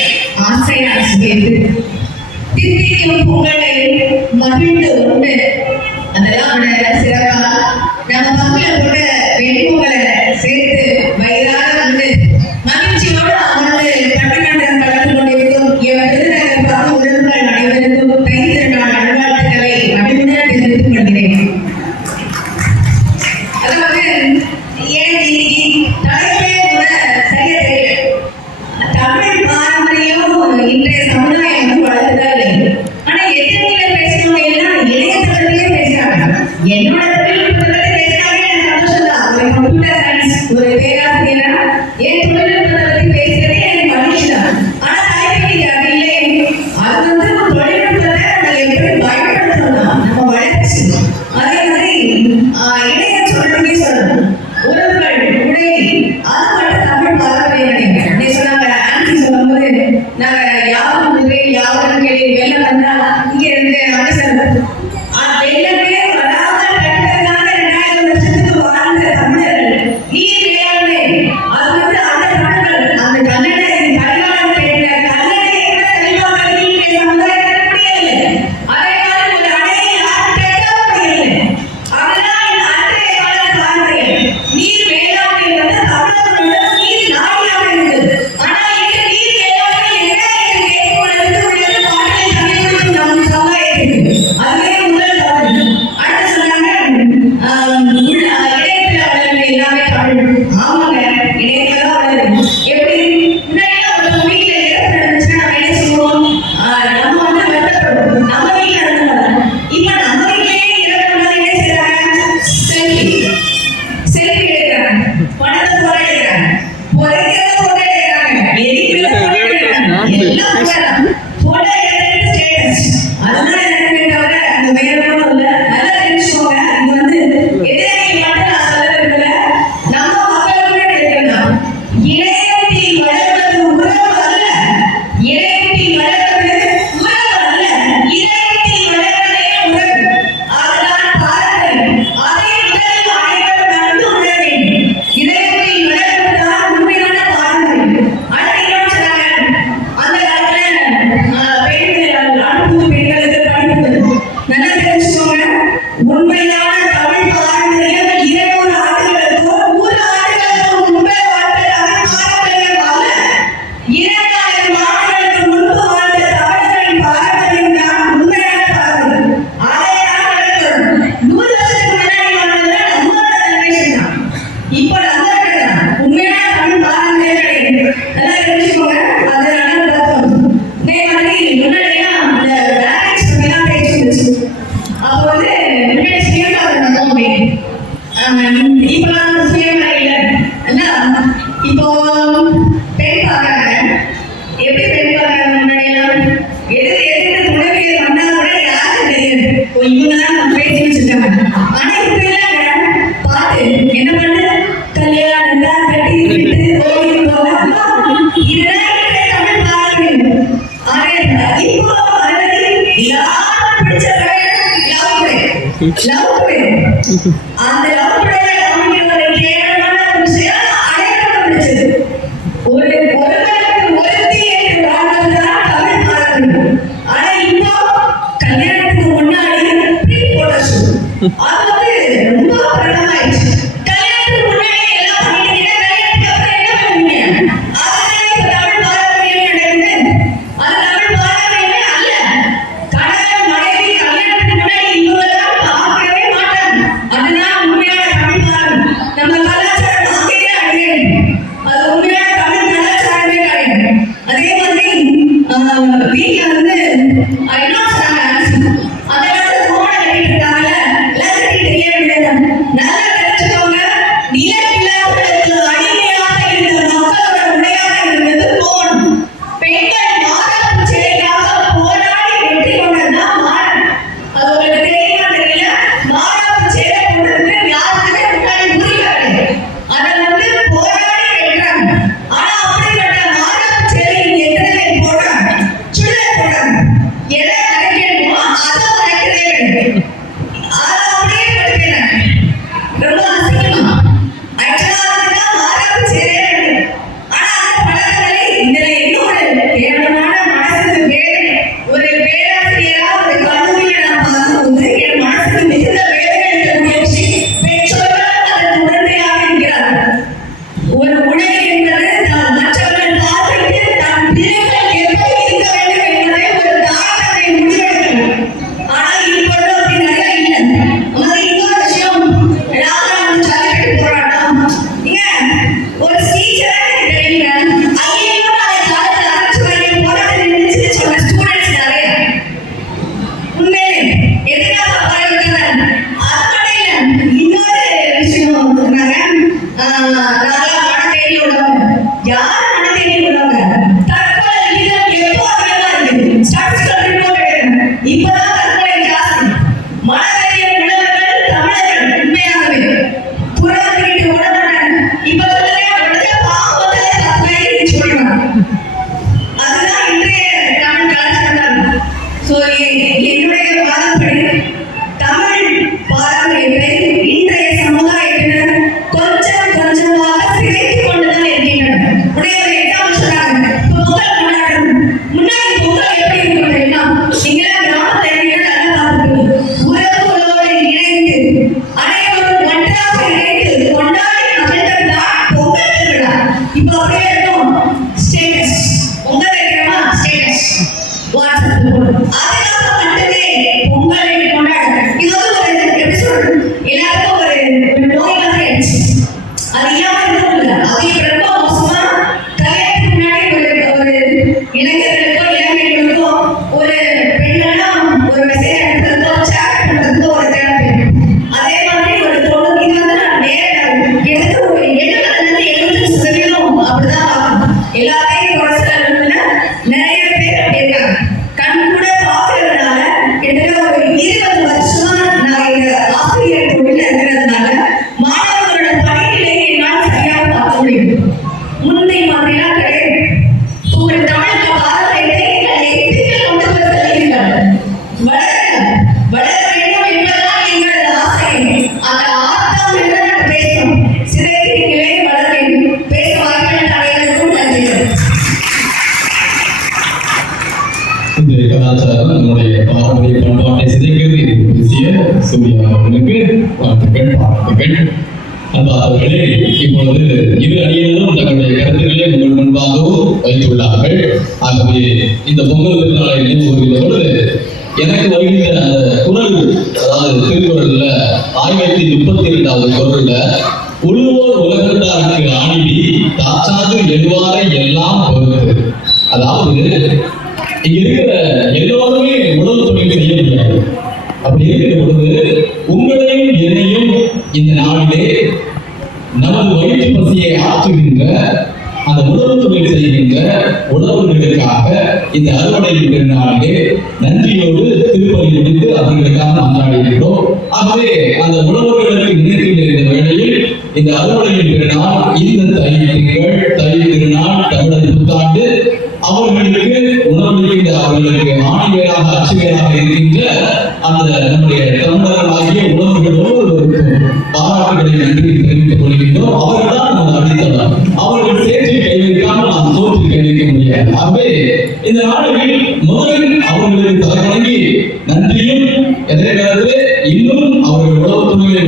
ஆசையால் சுவைத்து தித்திக்கும் பொங்கலை மகிழ்ந்து உண்டு. அதெல்லாம் விட சிறப்பா நம்ம பங்குல போட்ட வெண்பொங்கலை சேர்த்து வயிறார உண்டு மகிழ்ச்சியோடு அமர்ந்து பட்டிமன்றம் கலந்து கொண்டிருக்கும் என் விருதுநகர் பங்கு உறவுகள் அனைவருக்கும் தைத்திருநாள் நல்வாழ்த்துக்களை அபிமுடன் தெரிவித்துக் கொள்கிறேன். அதாவது ஏன் இன்னைக்கு தலைப்பே கூட சரியா தெரியல. தமிழ் பாரம்பரியம் இன்றைய சமுதாயம் வந்து வளர்த்துதான் இல்லை. ஆனா எதிர்நிலை பேசுறவங்க எல்லாம் இணையதளத்திலே பேசுறாங்க. என்னோட தொழில்நுட்பத்தை பேசினாலே எனக்கு சந்தோஷம் தான். ஒரு கம்ப்யூட்டர் சயின்ஸ் ஒரு பேராசிரியரா என் தொழில்நுட்பத்தை பத்தி பேசுறதே எனக்கு மகிழ்ச்சி தான். ஆனா தலைப்பீடு அது இல்லை. அது வந்து நம்ம தொழில்நுட்பத்தை நம்ம எப்படி பயன்படுத்தணும் நம்ம வளர்ச்சி அதே மாதிரி இணைய சொல்றதுக்கே சொல்லணும் உறவுகள் உடை அது மட்டும் தமிழ் பாரம்பரியம் நீ சொன்னாங்க ஆன்டி சொல்லும்போது நாங்க யாரும் உதவி யாரும் கேள்வி வெள்ளம் வந்தா இங்க இருந்து அமைச்சர் வெள்ளமே வராத இவங்கதான் பேசி வச்சிருக்காங்க. ஆனா இப்ப இல்லைங்க, பாத்து என்ன பண்ண கல்யாணம் தான் கட்டி விட்டு ஓடி போகலாமா, இதுதான் இன்றைய தமிழ் பாரம்பரியம். ஆனா இப்போ எல்லாரும் பிடிச்ச லவ் டுடே அந்த லவ் டுடே காமிக்கிற ஒரு கேவலமான விஷயம் அனைவரும் பிடிச்சது. ஒருத்தருக்கு ஒருத்தி என்று வாழ்வதுதான் தமிழ் பாரம்பரியம். ஆனா இப்போ கல்யாணத்துக்கு முன்னாடி ப்ரீ போட்டோஷூட் அது வந்து ரொம்ப பிரபலமாயிடுச்சு. கல்யாணத்துக்கு முன்னாடி எல்லாம் பண்ணிட்டீங்கன்னா கல்யாணத்துக்கு அப்புறம் என்ன பண்ணுவீங்க? அதுதான் இப்ப தமிழ் பாரம்பரியம் நடக்குது. அது தமிழ் பாரம்பரியமே அல்ல. கணவன் மனைவி கல்யாணத்துக்கு முன்னாடி இவங்கெல்லாம் பார்க்கவே மாட்டாங்க. அதுதான் உண்மையான தமிழ் பாரம்பரியம். நம்ம கலாச்சாரம் பார்க்கவே அடையாது. அது உண்மையான தமிழ் கலாச்சாரமே கிடையாது. அதே மாதிரி வீட்டுல வந்து என்ன சொன்னாங்க, அந்த காலத்துல கோமணம் கட்டிட்டு இருக்காங்கல்ல, எல்லாத்துக்கும் தெரிய வேண்டியது. நல்லா தெரிஞ்சுக்கோங்க, நிலக்கிழாக்களுக்கு அடிமையாக இருந்த மக்களோட உடையாக இருந்தது கோமணம். பெண்கள் மாறாப்பு சேலைக்காக போராடி வெற்றி கொண்டதுதான் மாறன். அது உங்களுக்கு தெரியுமா தெரியல, மாறாப்பு சேலை போடுறதுக்கு யாருக்குமே முன்னாடி உரிமை கிடையாது. அதை வந்து போராடி வென்றாங்க. ஆனா அப்படிப்பட்ட மாறாப்பு சேலை இங்க எத்தனை பேர் போடுறாங்க? சுடிதார் போடுறாங்க. எதை மறைக்கணுமோ அதை மறைக்கிறதே கிடையாது. அதை அப்படியே படிக்கிறாங்க. ரொம்ப அசிங்கமா. ஆக்சுவலா அதுதான் மாறாப்பு சேலையே கிடையாது. ஆனா அந்த பழக்கங்களை இதுல இன்னொரு கேவலமான மனசுக்கு வேதனை. ஒரு பேராசிரியரா ஒரு கல்லூரியில நான் பார்க்கும்போது என் மனசுக்கு மிகுந்த வேதனை இருக்கக்கூடிய விஷயம், பெற்றோர்கள் அதற்கு உடந்தையாக இருக்கிறார்கள். ஒரு உடை என்பது தான் மற்றவர்கள் பார்வைக்கு தன் பிள்ளைகள் எப்படி இருக்க வேண்டும் என்பதை ஒரு தாய் தந்தை முடிவெடுக்கணும். ஆனா இப்பொழுது அப்படி நிறைய இல்லை. அது இன்னொரு விஷயம், ராமராஜ் சாலைக்கு போராட்டம். ஒரு டீச்சரா எனக்கு தெரியுங்க, ஐயோ நாளை காலத்துல அரசு பள்ளியில் போராட்டம் நின்றுச்சு சொன்ன ஸ்டூடெண்ட்ஸ் நிறைய. உண்மையிலே எதுக்காக பாருங்க, அது மட்டும் இல்லை, இன்னொரு விஷயம் சொன்னாங்க. நாங்களாம் மன தேடி உள்ளவங்க. யார் மன தேடி உள்ளவங்க? தற்கொலை விகிதம் எப்போ அதிகமா இருக்கு? ஸ்டாட்டிஸ்டிக்கல் ரிப்போர்ட் எடுங்க. இப்பதான் தற்கொலை ஜாஸ்தி. மனதைரியம் உள்ளவர்கள் தமிழர்கள் உண்மையாகவே புறத்துக்கிட்டு ஓட மாட்டாங்க. இப்ப சொல்லுங்க, உடனே பாவம் வந்தாலே தற்கொலை சொல்லுவாங்க. அதுதான் இன்றைய தமிழ் கலாச்சாரம். ஸோ என்னுடைய வாதப்படி தமிழ் பாரம்பரியத்தை இன்றைய சமுதாயத்தினர் கொஞ்சம் கொஞ்சமாக சிதைத்துக் கொண்டுதான் இருக்கின்றனர். உடைய ஒரு எக்ஸாம்பிள் சொன்னாங்க, இப்போ பொங்கல் கொண்டாடுறோம். முன்னாடி பொங்கல் எப்படி இருக்கும் தெரியுமா? நீங்களாம் கிராமத்துல இருந்தீங்கன்னா நல்லா பார்த்துருப்பீங்க. உறவுகளோடு இணைந்து அனைவரும் ஒன்றாக இணைந்து கொண்டாடி மகிழ்ந்ததுதான் பொங்கல் திருவிழா. இப்போ அப்படியே இருக்கும், ஸ்டேட்டஸ் பொங்கல் வைக்கிறோமா, ஸ்டேட்டஸ் வாட்ஸ்அப் போடும். அதனால மட்டுமே பொங்கலை கொண்டாடுறோம். இது வந்து ஒரு எப்படி சொல்றது, எல்லாருக்கும் ஒரு நோய் மாதிரி ஆயிடுச்சு. அது இல்லாம இருக்கவும் இல்லை. அது இப்ப ரொம்ப மோசமா கல்யாணத்துக்கு முன்னாடி ஒரு இளைஞர்களுக்கோ இளைஞர்களுக்கோ ஒரு பெண்களா ஒரு மெசேஜ் அனுப்புறதுக்கோ சேட் பண்றதுக்கோ ஒரு தேவை. அதே மாதிரி ஒரு பொண்ணு இது வந்து நான் நேரம் எடுத்து ஒரு 70% அப்படிதான் பார்க்கணும். எல்லாத்தையும் குறைச்சல நிறைய பேர் அப்படி இருக்காங்க. கண் கூட பார்க்கறதுனால கிட்டத்தட்ட ஒரு 20 வருஷமா நான் இந்த ஆசிரியர் தொழில இருக்கிறதுனால மாணவர்களோட படிநிலையை என்னால் சரியாக பார்க்க முடியும். முந்தை மாதிரிலாம் கிடையாது. ஒரு தமிழ் பாரம்பரியத்தை எத்திகள் கொண்டு போய் செல்கிறார்கள். வளர வேண்டும் என்பதுதான் எங்களது ஆசை. அந்த ஆர்த்தம் என்று நாங்கள் பேசுகிறோம். சிதைக்கிறீங்களே, வளர வேண்டும். பேச வாய்ப்பு அனைவருக்கும் நன்றி. இந்த கலாச்சாரம் நம்முடைய பாரம்பரிய பண்பாட்டை சிதைக்கிறது என்று பேசிய சூர்யா அவர்களுக்கு வாழ்த்துக்கள், பாராட்டுகள். அன்பார்களே, இப்பொழுது இரு அணியினரும் தங்களுடைய கருத்துக்களை உங்கள் முன்பாகவும் வைத்துள்ளார்கள். ஆகவே இந்த பொங்கல் திருநாளை நினைவு கூறுகிற பொழுது எனக்கு வருகின்ற அந்த குரல், அதாவது திருக்குறள்ல 1032வது குரல்ல, உழுவோர் உலகத்தாருக்கு ஆணிடி தாச்சாது எழுவாரை எல்லாம் பொறுத்து. அதாவது இங்க இருக்கிற எல்லோருமே உடல் தொழில் செய்ய முடியாது. அப்படி இருக்கிற பொழுது உங்களையும் என்னையும் இந்த நாளிலே நமது வயிற்று பசியை ஆற்றுகின்ற அந்த உணவு தொழில் செய்கின்ற உணவுகளுக்காக இந்த அறுவடை திருநாளிலே நன்றியோடு திருப்பலி முடித்து அவர்களுக்காக மன்றாடி இருக்கிறோம். ஆகவே அந்த உழவர்களுக்கு நினைக்கின்ற இந்த வேளையில் இந்த அறுவடையின் திருநாள், இந்த தை திங்கள், தை திருநாள், தமிழர் புத்தாண்டு அவர்களுக்கு உணவளிக்கின்ற, அவர்களுக்கு ஆணிவேராக அச்சுவேராக இருக்கின்ற அந்த நம்முடைய தமிழர்களாகிய உணவுகள் ஒவ்வொருவருக்கும் பாராட்டுகளை நன்றி தெரிவித்துக் கொள்கின்றோம். அவர்கள் தான் நமது அடித்தளம். அவர்கள் சேர்த்து கை வைக்காமல் நாம் தோற்று கை வைக்க முடியாது. ஆகவே இந்த நாடுகளில் முதலில் அவர்களுக்கு தலைவணங்கி நன்றியும், அதே நேரத்தில் இன்னும் அவர்கள் உளவுத்துறையை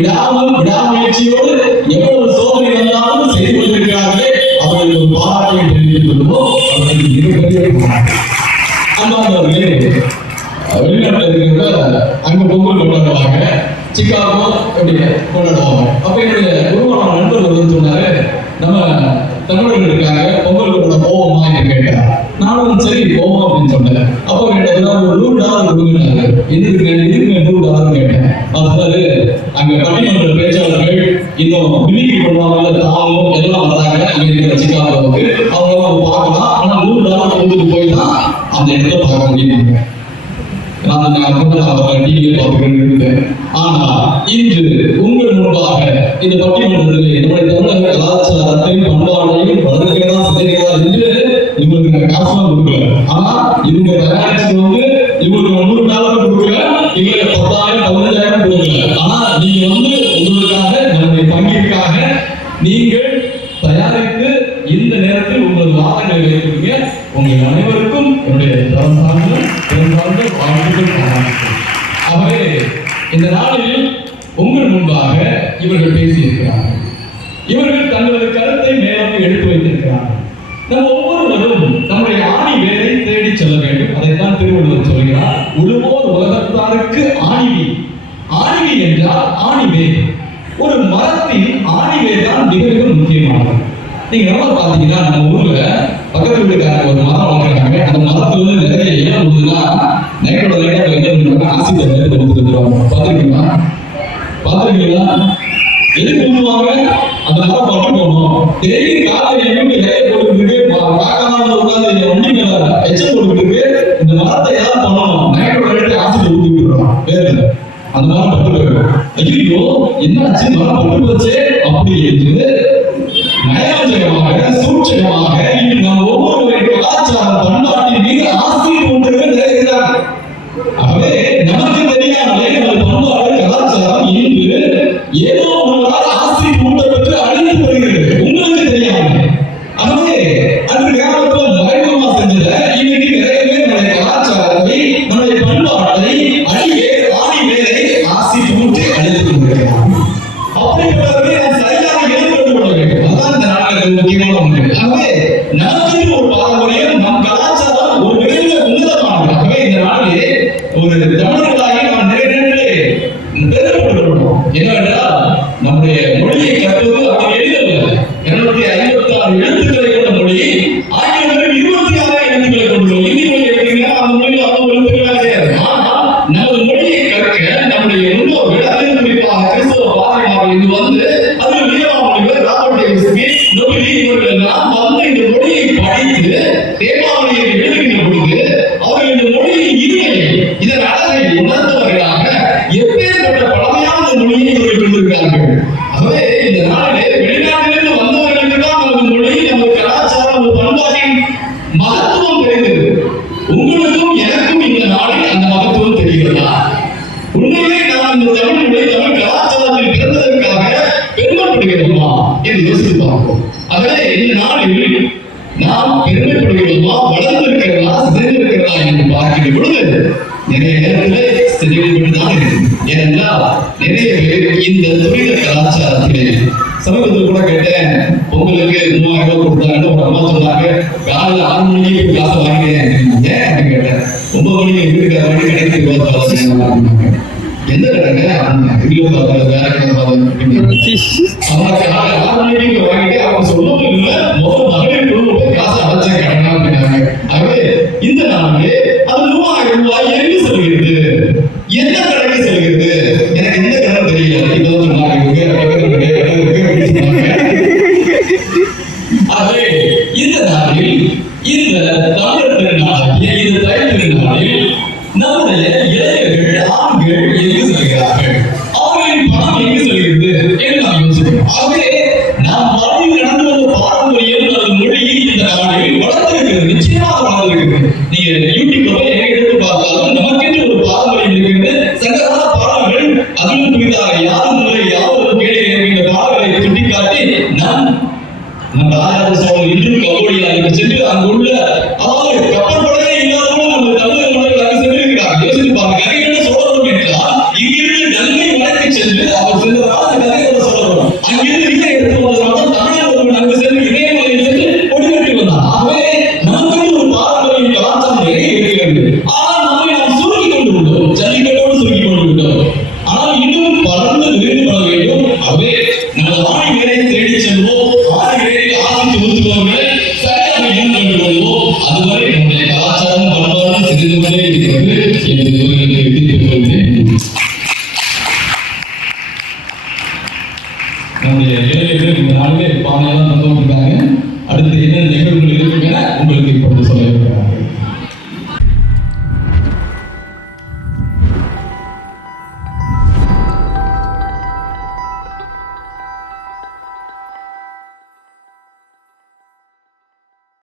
விடாமுயற்சியோடு எவ்வளவு சோதனை வந்தாலும் செய்து கொண்டிருக்கிறார்களே அவர்களுக்கு ஒரு பாராட்டையும் தெரிவித்துக் கொள்வோம். அவர்களுக்கு மிகப்பெரிய அன்பானவர்களே, வெளிநாட்டில் இருக்கிறவங்க அங்க பொங்கல் கொண்டாடுவாங்க, சிக்காகோ எப்படி கொண்டாடுவாங்க. அப்ப என்னுடைய குருவான நண்பர் வந்து சொன்னாரு, நம்ம தமிழர்கள் இருக்காங்க, பொங்கல் கொண்டாட போவோமா என்று கேட்டார். நானும் சரி போவோம் அப்படின்னு சொன்னேன். அப்போ கேட்டதுன்னா ஒரு $100 கொடுங்க. எதுக்கு $100 கேட்டேன். அதாவது அங்க பட்டிமன்ற பேச்சாளர்கள் இன்னும் மினிக்கு பண்ணுவாங்க, தாமும் எல்லாம் வர்றாங்க அங்க இருக்கிற சிக்காகோவுக்கு. அவங்க பார்க்கலாம், ஆனா $100 கொடுத்துட்டு போய் தான் அந்த இடத்துல பார்க்க முடியும். ஆனா இன்று உங்கள் முன்பாக இந்த பட்டிமன்றத்தில் நம்முடைய தமிழக கலாச்சாரத்தையும் பண்பாட்டையும் வளர்க்கிறதா சிதைக்கிறதா என்று இவங்களுக்கு காசுலாம் கொடுக்கல. ஆனா இவங்க தயாரிச்சு வந்து இவங்களுக்கு $100 கொடுக்கல, இவங்களுக்கு 10,000 15,000 கொடுக்கல. ஆனா நீங்க வந்து உங்களுக்காக, நம்முடைய பங்கிற்காக நீங்கள் தயாரித்து இந்த நேரத்தில் உங்களது வாதங்களை வைத்திருக்க உங்கள் அனைவருக்கும் என்னுடைய தரம் சார்ந்த வாழ்த்துக்கள். ஆகவே இந்த நாளில் உங்கள் முன்பாக இவர்கள் பேசியிருக்கிறார்கள். இவர்கள் தங்களது கருத்தை மேலும் எடுத்து வைத்திருக்கிறார்கள். நம்ம ஒவ்வொருவரும் நம்முடைய ஆணி வேரை தேடி செல்ல வேண்டும். அதைத்தான் திருவள்ளுவர் சொல்கிறார், உழுவோர் உலகத்தாருக்கு ஆணிவி. ஆணிவி என்றால் ஆணிவேர். ஒரு மரத்தின் ஆணிவேர் தான் மிக மிக முக்கியமானது. நீங்க நல்லா பாத்தீங்கன்னா நம்ம ஊர்ல பக்கத்து வீட்டுக்காரங்க ஒரு மரம் வளர்க்குறாங்க. அந்த மரத்துல வந்து நிறைய இலை விழுதுன்னா நைட்டோட லைட்டா என்ன பண்ணுவாங்க, ஆசிட் எடுத்து வந்துருவாங்க. பாத்துருக்கீங்களா? எதுக்கு விழுவாங்க? அந்த மரம் பட்டு போகணும். டெய்லி காலையில எழுந்து நிறைய போட்டுக்கிட்டு காக்காம உட்காந்து வண்டி மேல எச்சம் போட்டுக்கிட்டு இந்த மரத்தை ஏதாவது பண்ணணும். நைட்டோட லைட்டா ஆசிட் ஊத்தி விட்டுருவாங்க. வேற அந்த மரம் பட்டு போயிடும். ஐயோ என்னாச்சு, மரம் பட்டு போச்சே அப்படி என்று நயவஞ்சகமாக சூட்சகமாக இன்று நாம் ஒவ்வொருவரின் கலாச்சார பண்பாட்டின் மீது ஆசிரியர் கொண்டிருக்க நிறைகிறார்கள். ஆகவே நமக்கு தெரியாமலே நமது பண்பாடு கலாச்சாரம் இன்று ஏதோ ஒன்றால் ஆசிரியர் உண்டை பெற்று அழிந்து வருகிறது, உங்களுக்கு தெரியாம. ஆகவே அன்று கிராமத்தில் மறைமுகமா செஞ்சத இன்னைக்கு நிறைய பேர் நம்முடைய கலாச்சாரத்தை, நம்முடைய பண்பாட்டை அழிவே ஆணி வேரை ஆசிரியர் ஊற்றி அழித்து கொண்டிருக்கிறார். அப்படிப்பட்டவர்களை நாம் சரியாக இழந்து கொள்ள வேண்டும். அதான் இந்த நாட்டில் முக்கியமான ஒன்று. ஆகவே நமக்கு ஒரு பாரம்பரியம், நம் கலாச்சாரம் ஒரு மிக உன்னதமானது. ஆகவே இந்த நாளிலே ஒரு தமிழர்களாகி நாம் நிறைய பெருமைப்படுகிறோம். என்னவென்றால் நம்முடைய மொழியை கற்பது அது எளிதல்ல. 256 எழுத்துக்களை கொண்ட மொழி, ஆங்கிலத்தில் 26 எழுத்துக்களை கொண்டுள்ளோம். இந்தி மொழி எடுத்தீங்கன்னா அந்த மொழியில் அவ்வளவு எழுத்துக்களா கிடையாது. ஆனால் நமது மொழியை கற்க நம்முடைய முன்னோர்கள், அதில் குறிப்பாக கிறிஸ்தவ பாதிரிமார்கள் இது வந்து அதில் வீரமாமுனிவர், ராபர்ட் டேவிஸ், நொபிலி இவர்கள் எல்லாம் வந்து இந்த மொழியை படித்து தேவாவளியை எழுதுகின்ற பொழுது அவர்கள் இந்த மொழியின் இருமையை, இதன் அழகை உணர்ந்தவர்களாக எப்பேற்பட்ட பழமையான மொழியை இவர்கள் கொண்டிருக்கிறார்கள். ஆகவே இந்த நாளிலே வெளிநாட்டிலிருந்து வந்தவர்களுக்கு தான் நமது மொழி, நமது கலாச்சாரம், நமது பண்பாட்டின் மகத்துவம் தெரிந்தது. உங்களுக்கும் எனக்கும் இந்த நாளில் அந்த மகத்துவம் தெரிகிறதா? உண்மையிலே நாம் இந்த தமிழ் மொழி, தமிழ் கலாச்சாரத்தில் பிறந்ததற்காக பெருமைப்படுகிறோமா என்று யோசித்து பார்ப்போம். ஆகவே இந்த நாளில் நாம் பெருமைப்படுகிறோமா, வளர்ந்திருக்கிறதா, சிதைந்திருக்கிறதா என்று பார்க்கிற பொழுது நிறைய நேரத்தில் சிதைவுதான் இருக்கு. ஏனென்றால் நிறைய பேர் இந்த துரித கலாச்சாரத்திலே, சமீபத்தில் கூட கேட்டேன், பொங்கலுக்கு $3000 கொடுத்தாங்க. ஒரு அம்மா சொன்னாங்க, காலையில் 6 மணிக்கு காசை வாங்கினேன். ஏன் அப்படின்னு கேட்டேன். 9 மணிக்கு வீட்டுக்கு வாங்கி கடைக்கு $20 எந்த கடைங்க? அவங்க காலை 6 மணிக்கு வாங்கிட்டு அவங்க சொன்னது இல்லை, முதல் மகளிர் குழு போய் காசை அடைச்சேன் கடனா அப்படின்னாங்க. ஆகவே இந்த நாளிலே அது $3000 எங்கு செல்கிறது? எந்த கடைக்கு செல்கிறது? எனக்கு எந்த கடை தெரியல. இப்பதான் சொன்னாங்க. ஆகவே இந்த நாளில், இந்த தமிழர் திருநாளாகிய இந்த தை திருநாளில் நம்முடைய இளைஞர்கள் ஆண்கள் எங்கு செல்கிறார்கள், அவர்களின் பணம் எங்கு செல்கிறது என்று நாம் யோசிக்கிறோம். ஆகவே நாம் வாழ்வில் நடந்து வந்த பாரம்பரியம் அல்லது மொழி இந்த நாளில் வளர்ந்திருக்கிறது, நிச்சயமாக வளர்ந்திருக்கிறது. நீங்க யூடியூப்ல போய் எங்க எடுத்து பார்த்தாலும் நமக்கென்று ஒரு பாரம்பரியம் இருக்கிறது. சங்ககால பாடல்கள் அதிலும் குறித்தாக யாரும் முறை யாரும் கேள்வி என்கின்ற பாடல்களை சுட்டிக்காட்டி நம்ம ராஜராஜ சோழன் இன்றும் கம்போடியாவுக்கு சென்று அங்குள்ள அதாவது கப்பல் படையே இல்லாதவங்க நம்ம தமிழக மன்னர்கள் அங்கு சென்றிருக்கிறார். யோசித்து பாருங்க, கதைகளை சொல்லணும் என்றால் இங்கிருந்து கங்கை வடக்கு சென்று அவர் சென்றதால் அந்த கதைகளை சொல்லணும். அங்கிருந்து இதை எடுத்து வந்ததால் தமிழக ஒருவன் அங்கு சென்று இமயமலையில் சென்று கொடிகட்டி வந்தார். ஆகவே நமக்கு ஒரு பாரம்பரியம் கலாச்சாரம் நிறைய இருக்கிறது. ஆனால் நம்மை நாம் சுருக்கி கொண்டு விட்டோம், ஜல்லிக்கட்டோடு சுருக்கி கொண்டு விட்டோம். ஆனால் இன்னும் பறந்து விரிந்து பட வேண்டும். ஆகவே நமது ஆணிகளை தேடி செல்வோம், ஆணிகளை ஆசித்து ஊற்றுபவர்களை சரியாக இனம் கண்டு கொள்வோம். அதுவரை நம்முடைய கலாச்சாரம் பண்பாடு சிறிது கொண்டே இருக்கிறது என்று